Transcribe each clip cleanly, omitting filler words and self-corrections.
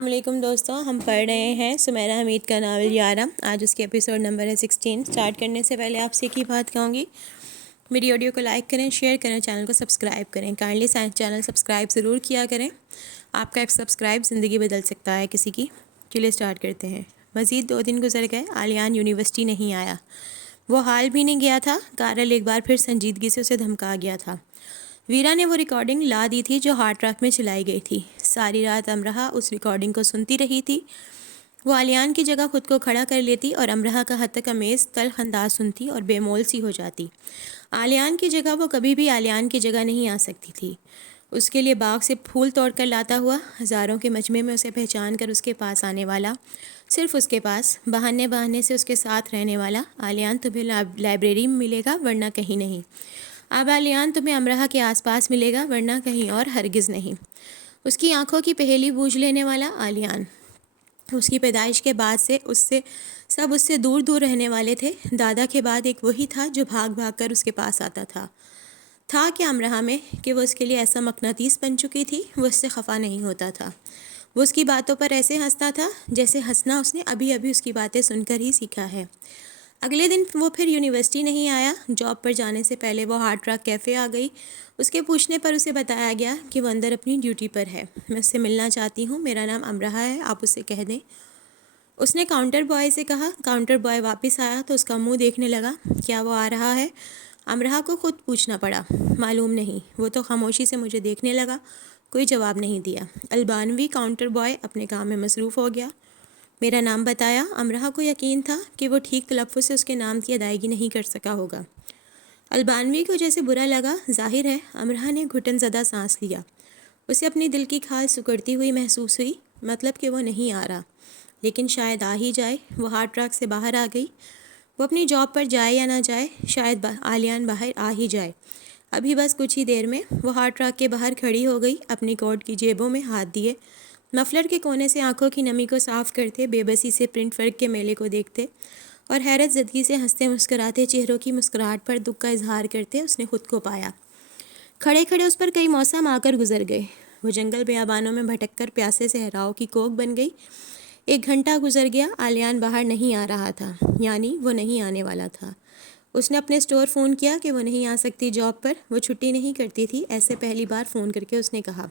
السلام علیکم دوستوں، ہم پڑھ رہے ہیں سمیرہ حمید کا ناول یارہ۔ آج اس کے ایپیسوڈ نمبر ہے 16۔ سٹارٹ کرنے سے پہلے آپ سے ایک ہی بات کہوں گی، میری آڈیو کو لائک کریں، شیئر کریں، چینل کو سبسکرائب کریں۔ کائنڈلی چینل سبسکرائب ضرور کیا کریں، آپ کا ایک سبسکرائب زندگی بدل سکتا ہے کسی کی۔ چلیے سٹارٹ کرتے ہیں۔ مزید 2 دن گزر گئے، علیان یونیورسٹی نہیں آیا۔ وہ حال بھی نہیں گیا تھا، کارل ایک بار پھر سنجیدگی سے اسے دھمکا گیا تھا۔ ویرا نے وہ ریکارڈنگ لا دی تھی جو ہارڈ ٹرک میں چلائی گئی تھی۔ ساری رات امرہ اس ریکارڈنگ کو سنتی رہی تھی۔ وہ علیان کی جگہ خود کو کھڑا کر لیتی اور امرہ کا حد تک امیز تلخ انداز سنتی اور بے مول سی ہو جاتی۔ علیان کی جگہ وہ کبھی بھی علیان کی جگہ نہیں آ سکتی تھی۔ اس کے لیے باغ سے پھول توڑ کر لاتا ہوا، ہزاروں کے مجمع میں اسے پہچان کر اس کے پاس آنے والا، صرف اس کے پاس بہانے بہانے سے اس کے ساتھ رہنے والا، علیان تمہیں لائبریری میں ملے گا ورنہ کہیں نہیں۔ اب علیان تمہیں امرہ کے آس پاس ملے گا ورنہ کہیں اور ہرگز نہیں۔ اس کی آنکھوں کی پہیلی بوجھ لینے والا علیان۔ اس کی پیدائش کے بعد سے سب اس سے دور دور رہنے والے تھے۔ دادا کے بعد ایک وہی تھا جو بھاگ بھاگ کر اس کے پاس آتا تھا کہ امرہ میں کہ وہ اس کے لیے ایسا مقناطیس بن چکی تھی، وہ اس سے خفا نہیں ہوتا تھا۔ وہ اس کی باتوں پر ایسے ہنستا تھا جیسے ہنسنا اس نے ابھی ابھی اس کی باتیں سن کر ہی سیکھا ہے۔ اگلے دن وہ پھر یونیورسٹی نہیں آیا۔ جاب پر جانے سے پہلے وہ ہارڈ ٹرک کیفے آ گئی۔ اس کے پوچھنے پر اسے بتایا گیا کہ وہ اندر اپنی ڈیوٹی پر ہے۔ میں اس سے ملنا چاہتی ہوں، میرا نام امرہ ہے، آپ اسے کہہ دیں۔ اس نے کاؤنٹر بوائے سے کہا۔ کاؤنٹر بوائے واپس آیا تو اس کا منہ دیکھنے لگا۔ کیا وہ آ رہا ہے؟ امرہ کو خود پوچھنا پڑا۔ معلوم نہیں، وہ تو خاموشی سے مجھے دیکھنے لگا، کوئی جواب نہیں دیا۔ البانوی کاؤنٹر بوائے اپنے کام میں مصروف ہو گیا۔ میرا نام بتایا۔ امرہ کو یقین تھا کہ وہ ٹھیک تلفظ سے اس کے نام کی ادائیگی نہیں کر سکا ہوگا۔ البانوی کو جیسے برا لگا، ظاہر ہے۔ امرہ نے گھٹن زدہ سانس لیا۔ اسے اپنی دل کی کھال سکڑتی ہوئی محسوس ہوئی، مطلب کہ وہ نہیں آ رہا، لیکن شاید آ ہی جائے۔ وہ ہارڈ ٹرک سے باہر آ گئی۔ وہ اپنی جاب پر جائے یا نہ جائے، شاید علیان باہر آ ہی جائے۔ ابھی بس کچھ ہی دیر میں وہ ہارڈ ٹرک کے باہر کھڑی ہو گئی، اپنی کوٹ کی جیبوں میں ہاتھ دیے، مفلر کے کونے سے آنکھوں کی نمی کو صاف کرتے، بے بسی سے پرنٹ ورک کے میلے کو دیکھتے اور حیرت زدگی سے ہنستے مسکراتے چہروں کی مسکراہٹ پر دکھ کا اظہار کرتے اس نے خود کو پایا۔ کھڑے کھڑے اس پر کئی موسم آ کر گزر گئے۔ وہ جنگل بیابانوں میں بھٹک کر پیاسے صحراؤں کی کوکھ بن گئی۔ 1 گھنٹہ گزر گیا، علیان باہر نہیں آ رہا تھا، یعنی وہ نہیں آنے والا تھا۔ اس نے اپنے اسٹور فون کیا کہ وہ نہیں آ سکتی جاب پر، وہ چھٹی نہیں کرتی تھی۔ ایسے پہلی بار فون کر کے اس نے کہا۔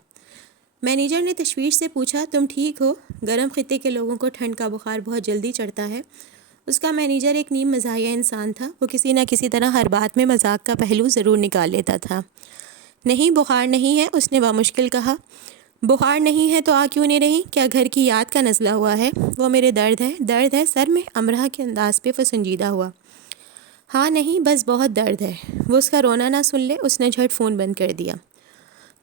مینیجر نے تشویش سے پوچھا، تم ٹھیک ہو؟ گرم خطے کے لوگوں کو ٹھنڈ کا بخار بہت جلدی چڑھتا ہے۔ اس کا مینیجر ایک نیم مزاحیہ انسان تھا، وہ کسی نہ کسی طرح ہر بات میں مذاق کا پہلو ضرور نکال لیتا تھا۔ نہیں، بخار نہیں ہے، اس نے بامشکل کہا۔ بخار نہیں ہے تو آ کیوں نہیں رہی؟ کیا گھر کی یاد کا نزلہ ہوا ہے؟ وہ میرے درد ہے سر میں؟ امرہ کے انداز پہ وہ سنجیدہ ہوا۔ ہاں نہیں، بس بہت درد ہے۔ وہ اس کا رونا نہ سن لے، اس نے جھٹ فون بند کر دیا۔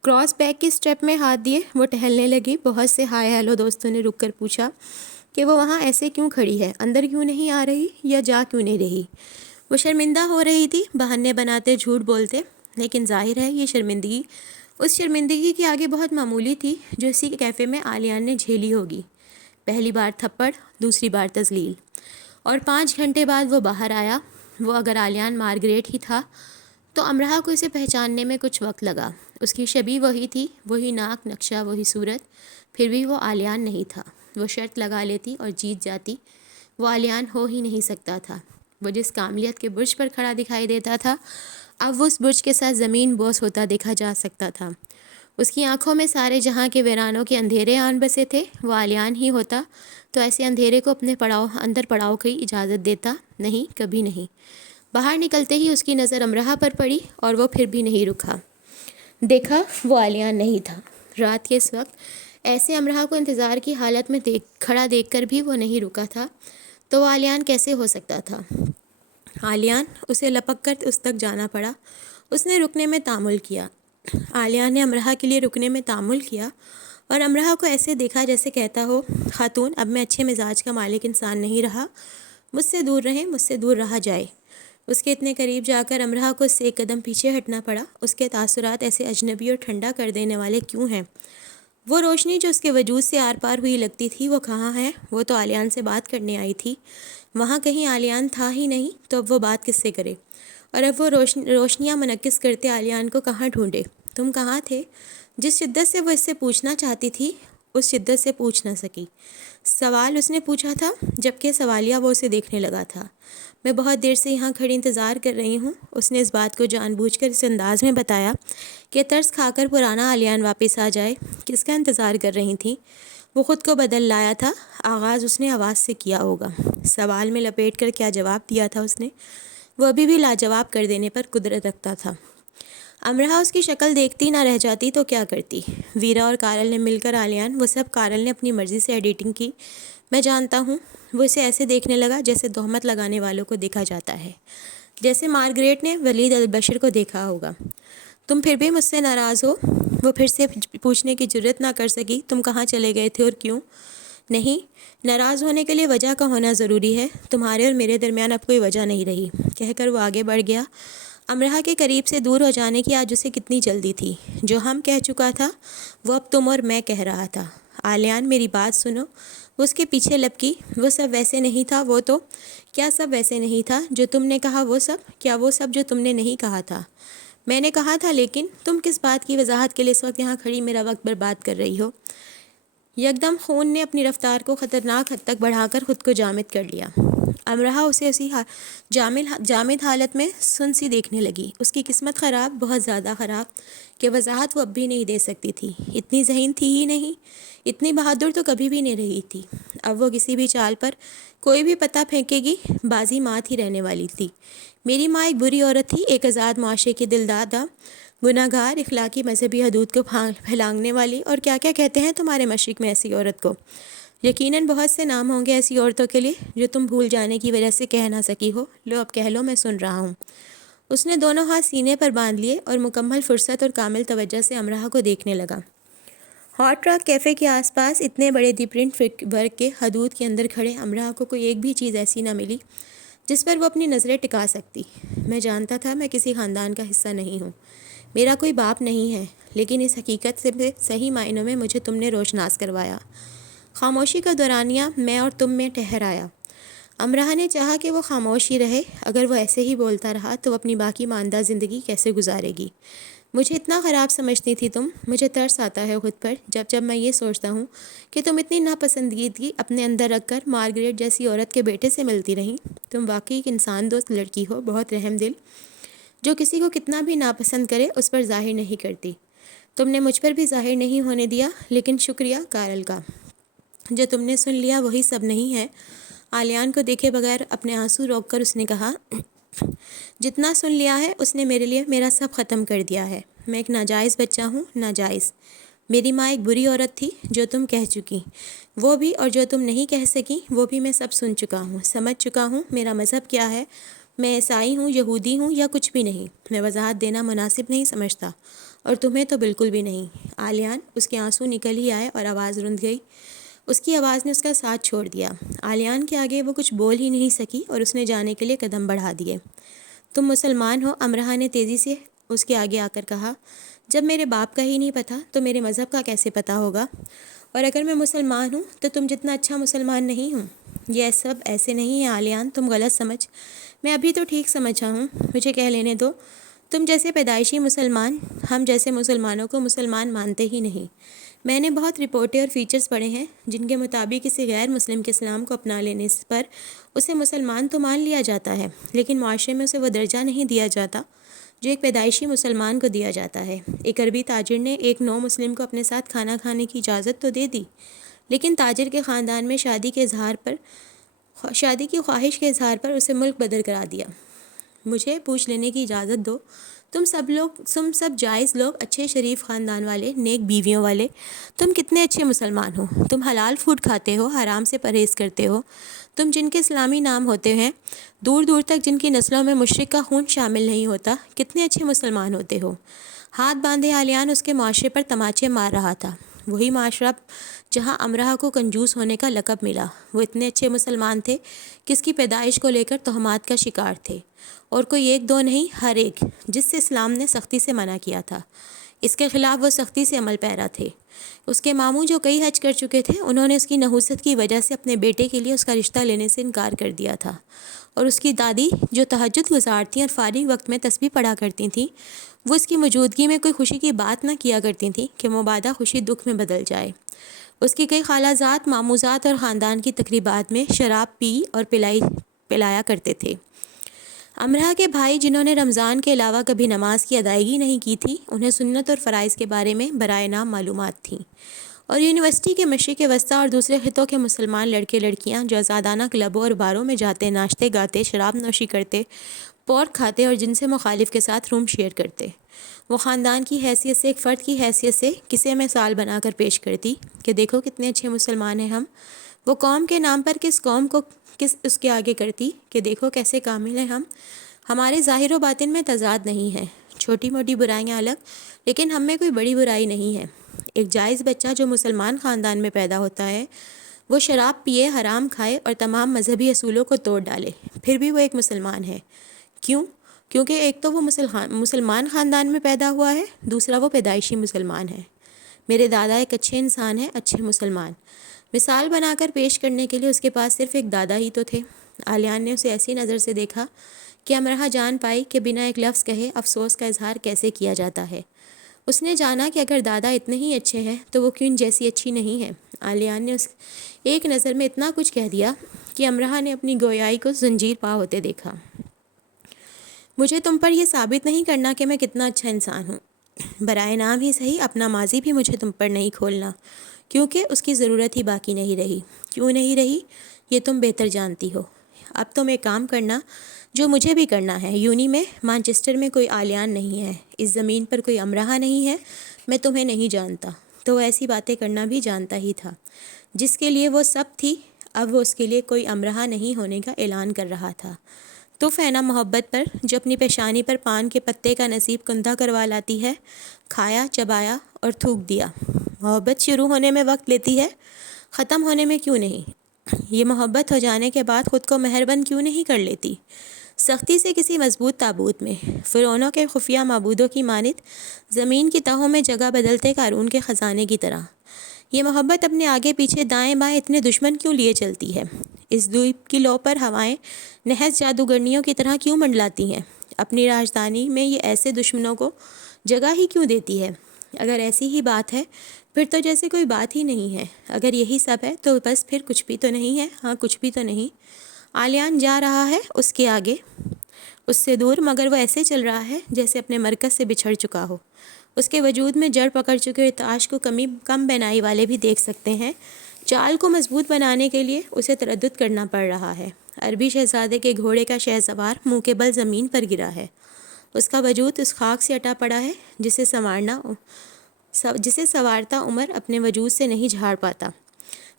کراس بیک کی سٹیپ میں ہاتھ دیے وہ ٹہلنے لگی۔ بہت سے ہائے ہیلو دوستوں نے رک کر پوچھا کہ وہ وہاں ایسے کیوں کھڑی ہے، اندر کیوں نہیں آ رہی یا جا کیوں نہیں رہی۔ وہ شرمندہ ہو رہی تھی، بہانے بناتے، جھوٹ بولتے، لیکن ظاہر ہے یہ شرمندگی اس شرمندگی کے آگے بہت معمولی تھی جو اسی کیفے میں علیان نے جھیلی ہوگی۔ پہلی بار تھپڑ، دوسری بار تذلیل، اور 5 گھنٹے بعد وہ باہر آیا۔ وہ اگر علیان مارگریٹ ہی تھا تو امرہ کو اسے پہچاننے میں کچھ وقت لگا۔ اس کی شبیہ وہی تھی، وہی ناک نقشہ، وہی صورت، پھر بھی وہ علیان نہیں تھا۔ وہ شرط لگا لیتی اور جیت جاتی، وہ علیان ہو ہی نہیں سکتا تھا۔ وہ جس کاملیت کے برج پر کھڑا دکھائی دیتا تھا، اب وہ اس برج کے ساتھ زمین بوس ہوتا دیکھا جا سکتا تھا۔ اس کی آنکھوں میں سارے جہاں کے ویرانوں کے اندھیرے آن بسے تھے۔ وہ علیان ہی ہوتا تو ایسے اندھیرے کو اپنے اندر پڑاؤ کی اجازت دیتا؟ نہیں، کبھی نہیں۔ باہر نکلتے ہی اس کی نظر امرہ پر پڑی اور وہ پھر بھی نہیں رکا۔ دیکھا، وہ علیان نہیں تھا۔ رات کے اس وقت ایسے امرہ کو انتظار کی حالت میں کھڑا دیکھ کر بھی وہ نہیں رکا تھا، تو وہ علیان کیسے ہو سکتا تھا؟ علیان، اسے لپک کر اس تک جانا پڑا۔ اس نے رکنے میں تامل کیا۔ علیان نے امرہ کے لیے رکنے میں تامل کیا اور امرہ کو ایسے دیکھا جیسے کہتا ہو، خاتون، اب میں اچھے مزاج کا مالک انسان نہیں رہا، مجھ سے دور رہیں، مجھ سے دور رہا جائے۔ اس کے اتنے قریب جا کر امرہ کو اس سے 1 قدم پیچھے ہٹنا پڑا۔ اس کے تاثرات ایسے اجنبی اور ٹھنڈا کر دینے والے کیوں ہیں؟ وہ روشنی جو اس کے وجود سے آر پار ہوئی لگتی تھی، وہ کہاں ہے؟ وہ تو علیان سے بات کرنے آئی تھی، وہاں کہیں علیان تھا ہی نہیں، تو اب وہ بات کس سے کرے؟ اور اب وہ روشنیاں منعکس کرتے علیان کو کہاں ڈھونڈے؟ تم کہاں تھے؟ جس شدت سے وہ اس سے پوچھنا چاہتی تھی، اس شدت سے پوچھ نہ سکی۔ سوال اس نے پوچھا تھا جبکہ سوالیہ وہ اسے دیکھنے لگا تھا۔ میں بہت دیر سے یہاں کھڑی انتظار کر رہی ہوں۔ اس نے اس بات کو جان بوجھ کر اس انداز میں بتایا کہ ترس کھا کر پرانا آلیان واپس آ جائے۔ کس کا انتظار کر رہی تھی؟ وہ خود کو بدل لایا تھا۔ آغاز اس نے آواز سے کیا ہوگا۔ سوال میں لپیٹ کر کیا جواب دیا تھا اس نے؟ وہ ابھی بھی لاجواب کر دینے پر قدرت رکھتا تھا۔ امرہا اس کی شکل دیکھتی نہ رہ جاتی تو کیا کرتی؟ ویرا اور کارل نے مل کر آلیان، وہ سب کارل نے اپنی مرضی سے ایڈیٹنگ کی، میں جانتا ہوں۔ وہ اسے ایسے دیکھنے لگا جیسے تہمت لگانے والوں کو دیکھا جاتا ہے، جیسے مارگریٹ نے ولید البشر کو دیکھا ہوگا۔ تم پھر بھی مجھ سے ناراض ہو؟ وہ پھر سے پوچھنے کی جرت نہ کر سکی، تم کہاں چلے گئے تھے اور کیوں؟ نہیں، ناراض ہونے کے لیے وجہ کا ہونا ضروری ہے۔ تمہارے اور میرے درمیان اب کوئی وجہ نہیں رہی، کہہ کر وہ آگے بڑھ گیا۔ امرہا کے قریب سے دور ہو جانے کی آج اسے کتنی جلدی تھی۔ جو ہم کہہ چکا تھا وہ اب تم اور میں کہہ رہا تھا۔ آلیان میری بات سنو۔ وہ اس کے پیچھے لپکی۔ وہ سب ویسے نہیں تھا، وہ تو کیا سب ویسے نہیں تھا جو تم نے کہا؟ وہ سب کیا؟ وہ سب جو تم نے نہیں کہا تھا میں نے کہا تھا، لیکن تم کس بات کی وضاحت کے لیے اس وقت یہاں کھڑی میرا وقت برباد کر رہی ہو؟ یکدم خون نے اپنی رفتار کو خطرناک حد تک بڑھا کر خود کو جامد کر لیا۔ امرہا اسے اسی جامد حالت میں سن سی دیکھنے لگی۔ اس کی قسمت خراب، بہت زیادہ خراب، کہ وضاحت وہ اب بھی نہیں دے سکتی تھی۔ اتنی ذہین تھی ہی نہیں، اتنی بہادر تو کبھی بھی نہیں رہی تھی۔ اب وہ کسی بھی چال پر کوئی بھی پتہ پھینکے گی، بازی مات ہی رہنے والی تھی۔ میری ماں ایک بری عورت تھی، ایک آزاد معاشرے کی دلدادہ، گناہ گار، اخلاقی مذہبی حدود کو پھیلانگنے والی، اور کیا کیا کہتے ہیں تمہارے مشرق میں ایسی عورت کو؟ یقیناً بہت سے نام ہوں گے ایسی عورتوں کے لیے جو تم بھول جانے کی وجہ سے کہہ نہ سکی ہو۔ لو اب کہہ لو، میں سن رہا ہوں۔ اس نے دونوں ہاتھ سینے پر باندھ لیے اور مکمل فرصت اور کامل توجہ سے امرہا کو دیکھنے لگا۔ ہاٹ راک کیفے کے آس پاس اتنے بڑے دی پرنٹ ورک کے حدود کے اندر کھڑے امرہا کو کوئی ایک بھی چیز ایسی نہ ملی جس پر وہ اپنی نظریں ٹکا سکتی۔ میں جانتا تھا میں کسی خاندان کا حصہ نہیں ہوں، میرا کوئی باپ نہیں ہے، لیکن اس حقیقت سے صحیح معنوں میں مجھے تم نے روشناس کروایا۔ خاموشی کا دورانیہ میں اور تم میں ٹھہر آیا۔ امرہا نے چاہا کہ وہ خاموش ہی رہے۔ اگر وہ ایسے ہی بولتا رہا تو وہ اپنی باقی ماندہ زندگی کیسے گزارے گی؟ مجھے اتنا خراب سمجھتی تھی تم؟ مجھے ترس آتا ہے خود پر جب میں یہ سوچتا ہوں کہ تم اتنی ناپسندیدگی اپنے اندر رکھ کر مارگریٹ جیسی عورت کے بیٹے سے ملتی رہیں۔ تم واقعی ایک انسان دوست لڑکی ہو، بہت رحم دل، جو کسی کو کتنا بھی ناپسند کرے اس پر ظاہر نہیں کرتی۔ تم نے مجھ پر بھی ظاہر نہیں ہونے دیا، لیکن شکریہ کارل کا۔ جو تم نے سن لیا وہی سب نہیں ہے۔ آلیان کو دیکھے بغیر اپنے آنسو روک کر اس نے کہا، جتنا سن لیا ہے اس نے میرے لیے میرا سب ختم کر دیا ہے۔ میں ایک ناجائز بچہ ہوں، ناجائز۔ میری ماں ایک بری عورت تھی، جو تم کہہ چکی، وہ بھی، اور جو تم نہیں کہہ سکی وہ بھی میں سب سن چکا ہوں، سمجھ چکا ہوں۔ میرا مذہب کیا ہے؟ میں عیسائی ہوں، یہودی ہوں، یا کچھ بھی نہیں۔ میں وضاحت دینا مناسب نہیں سمجھتا، اور تمہیں تو بالکل بھی نہیں۔ آلیان، اس کے آنسو نکل ہی آئے اور آواز رند گئی۔ اس کی آواز نے اس کا ساتھ چھوڑ دیا۔ آلیان کے آگے وہ کچھ بول ہی نہیں سکی اور اس نے جانے کے لیے قدم بڑھا دیے۔ تم مسلمان ہو؟ امرہا نے تیزی سے اس کے آگے آ کر کہا۔ جب میرے باپ کا ہی نہیں پتہ تو میرے مذہب کا کیسے پتہ ہوگا؟ اور اگر میں مسلمان ہوں تو تم جتنا اچھا مسلمان نہیں ہوں۔ یہ سب ایسے نہیں ہے آلیان، تم غلط سمجھ۔ میں ابھی تو ٹھیک سمجھا ہوں، مجھے کہہ لینے دو۔ تم جیسے پیدائشی مسلمان ہم جیسے مسلمانوں کو مسلمان مانتے ہی نہیں۔ میں نے بہت رپورٹیں اور فیچرز پڑھے ہیں جن کے مطابق کسی غیر مسلم کے اسلام کو اپنا لینے پر اسے مسلمان تو مان لیا جاتا ہے، لیکن معاشرے میں اسے وہ درجہ نہیں دیا جاتا جو ایک پیدائشی مسلمان کو دیا جاتا ہے۔ ایک عربی تاجر نے ایک نو مسلم کو اپنے ساتھ کھانا کھانے کی اجازت تو دے دی، لیکن تاجر کے خاندان میں شادی کی خواہش کے اظہار پر اسے ملک بدر کرا دیا۔ مجھے پوچھ لینے کی اجازت دو، تم سب جائز لوگ، اچھے شریف خاندان والے، نیک بیویوں والے، تم کتنے اچھے مسلمان ہو۔ تم حلال فوڈ کھاتے ہو، حرام سے پرہیز کرتے ہو۔ تم جن کے اسلامی نام ہوتے ہیں، دور دور تک جن کی نسلوں میں مشرک کا خون شامل نہیں ہوتا، کتنے اچھے مسلمان ہوتے ہو۔ ہاتھ باندھے آلیان اس کے معاشرے پر تماچے مار رہا تھا، وہی معاشرہ جہاں امرہا کو کنجوس ہونے کا لقب ملا۔ وہ اتنے اچھے مسلمان تھے کہ اس کی پیدائش کو لے کر تہمات کا شکار تھے، اور کوئی ایک دو نہیں، ہر ایک، جس سے اسلام نے سختی سے منع کیا تھا، اس کے خلاف وہ سختی سے عمل پیرا تھے۔ اس کے ماموں جو کئی حج کر چکے تھے، انہوں نے اس کی نحوست کی وجہ سے اپنے بیٹے کے لیے اس کا رشتہ لینے سے انکار کر دیا تھا، اور اس کی دادی جو تہجد گزارتی اور فارغ وقت میں تسبیح پڑھا کرتی تھیں، وہ اس کی موجودگی میں کوئی خوشی کی بات نہ کیا کرتی تھیں کہ مبادا خوشی دکھ میں بدل جائے۔ اس کی کئی خالہ زاد ماموزات اور خاندان کی تقریبات میں شراب پی اور پلایا کرتے تھے۔ امرہ کے بھائی جنہوں نے رمضان کے علاوہ کبھی نماز کی ادائیگی نہیں کی تھی، انہیں سنت اور فرائض کے بارے میں برائے نام معلومات تھیں، اور یونیورسٹی کے مشرق وسطیٰ اور دوسرے خطوں کے مسلمان لڑکے لڑکیاں جو آزادانہ کلبوں اور باروں میں جاتے، ناچتے گاتے، شراب نوشی کرتے، پورک کھاتے اور جن سے مخالف کے ساتھ روم شیئر کرتے، وہ خاندان کی حیثیت سے، ایک فرد کی حیثیت سے کسے مثال بنا کر پیش کرتی کہ دیکھو کتنے اچھے مسلمان ہیں ہم۔ وہ قوم کے نام پر کس قوم کو کس اس کے آگے کرتی کہ دیکھو کیسے کامل ہیں ہم، ہمارے ظاہر و باطن میں تضاد نہیں ہے، چھوٹی موٹی برائیاں الگ، لیکن ہم میں کوئی بڑی برائی نہیں ہے۔ ایک جائز بچہ جو مسلمان خاندان میں پیدا ہوتا ہے، وہ شراب پیے، حرام کھائے اور تمام مذہبی اصولوں کو توڑ ڈالے، پھر بھی وہ ایک مسلمان ہے۔ کیوں؟ کیونکہ ایک تو وہ مسلمان خاندان میں پیدا ہوا ہے، دوسرا وہ پیدائشی مسلمان ہے۔ میرے دادا ایک اچھے انسان ہیں، اچھے مسلمان۔ مثال بنا کر پیش کرنے کے لیے اس کے پاس صرف ایک دادا ہی تو تھے۔ آلیان نے اسے ایسی نظر سے دیکھا کہ امرہ جان پائی کہ بنا ایک لفظ کہے افسوس کا اظہار کیسے کیا جاتا ہے۔ اس نے جانا کہ اگر دادا اتنے ہی اچھے ہیں تو وہ کیوں ان جیسی اچھی نہیں ہے۔ آلیان نے اس ایک نظر میں اتنا کچھ کہہ دیا کہ امرہ نے اپنی گویائی کو زنجیر پا ہوتے دیکھا۔ مجھے تم پر یہ ثابت نہیں کرنا کہ میں کتنا اچھا انسان ہوں، برائے نام ہی صحیح اپنا ماضی بھی مجھے تم پر نہیں کھولنا، کیونکہ اس کی ضرورت ہی باقی نہیں رہی۔ کیوں نہیں رہی یہ تم بہتر جانتی ہو۔ اب تم ایک کام کرنا جو مجھے بھی کرنا ہے۔ یونی میں مانچسٹر میں کوئی آلیان نہیں ہے، اس زمین پر کوئی امرہ نہیں ہے، میں تمہیں نہیں جانتا۔ تو وہ ایسی باتیں کرنا بھی جانتا ہی تھا جس کے لیے وہ سب تھی، اب وہ اس کے لیے کوئی امرہ نہیں ہونے کا اعلان کر رہا تھا۔ تو فینا محبت پر جو اپنی پیشانی پر پان کے پتے کا نصیب کندھا کروا لاتی ہے، کھایا، چبایا اور تھوک دیا۔ محبت شروع ہونے میں وقت لیتی ہے، ختم ہونے میں کیوں نہیں؟ یہ محبت ہو جانے کے بعد خود کو مہربان کیوں نہیں کر لیتی؟ سختی سے کسی مضبوط تابوت میں، فرعونوں کے خفیہ معبودوں کی مانند، زمین کی تہوں میں جگہ بدلتے قارون کے خزانے کی طرح۔ یہ محبت اپنے آگے پیچھے دائیں بائیں اتنے دشمن کیوں لیے چلتی ہے؟ اس دویپ کی لو پر ہوائیں نحس جادوگرنیوں کی طرح کیوں منڈلاتی ہیں؟ اپنی راجدھانی میں یہ ایسے دشمنوں کو جگہ ہی کیوں دیتی ہے؟ اگر ایسی ہی بات ہے پھر تو جیسے کوئی بات ہی نہیں ہے، اگر یہی سب ہے تو بس پھر کچھ بھی تو نہیں ہے۔ ہاں کچھ بھی تو نہیں۔ آلیان جا رہا ہے اس کے آگے، اس سے دور، مگر وہ ایسے چل رہا ہے جیسے اپنے مرکز سے بچھڑ چکا ہو۔ اس کے وجود میں جڑ پکڑ چکے تاش کو کم بینائی والے بھی دیکھ سکتے ہیں۔ چال کو مضبوط بنانے کے لیے اسے تردد کرنا پڑ رہا ہے۔ عربی شہزادے کے گھوڑے کا شہسوار منہ کے بل زمین پر گرا ہے، اس کا وجود اس خاک سے اٹا پڑا ہے جسے سوارتا عمر اپنے وجود سے نہیں جھاڑ پاتا۔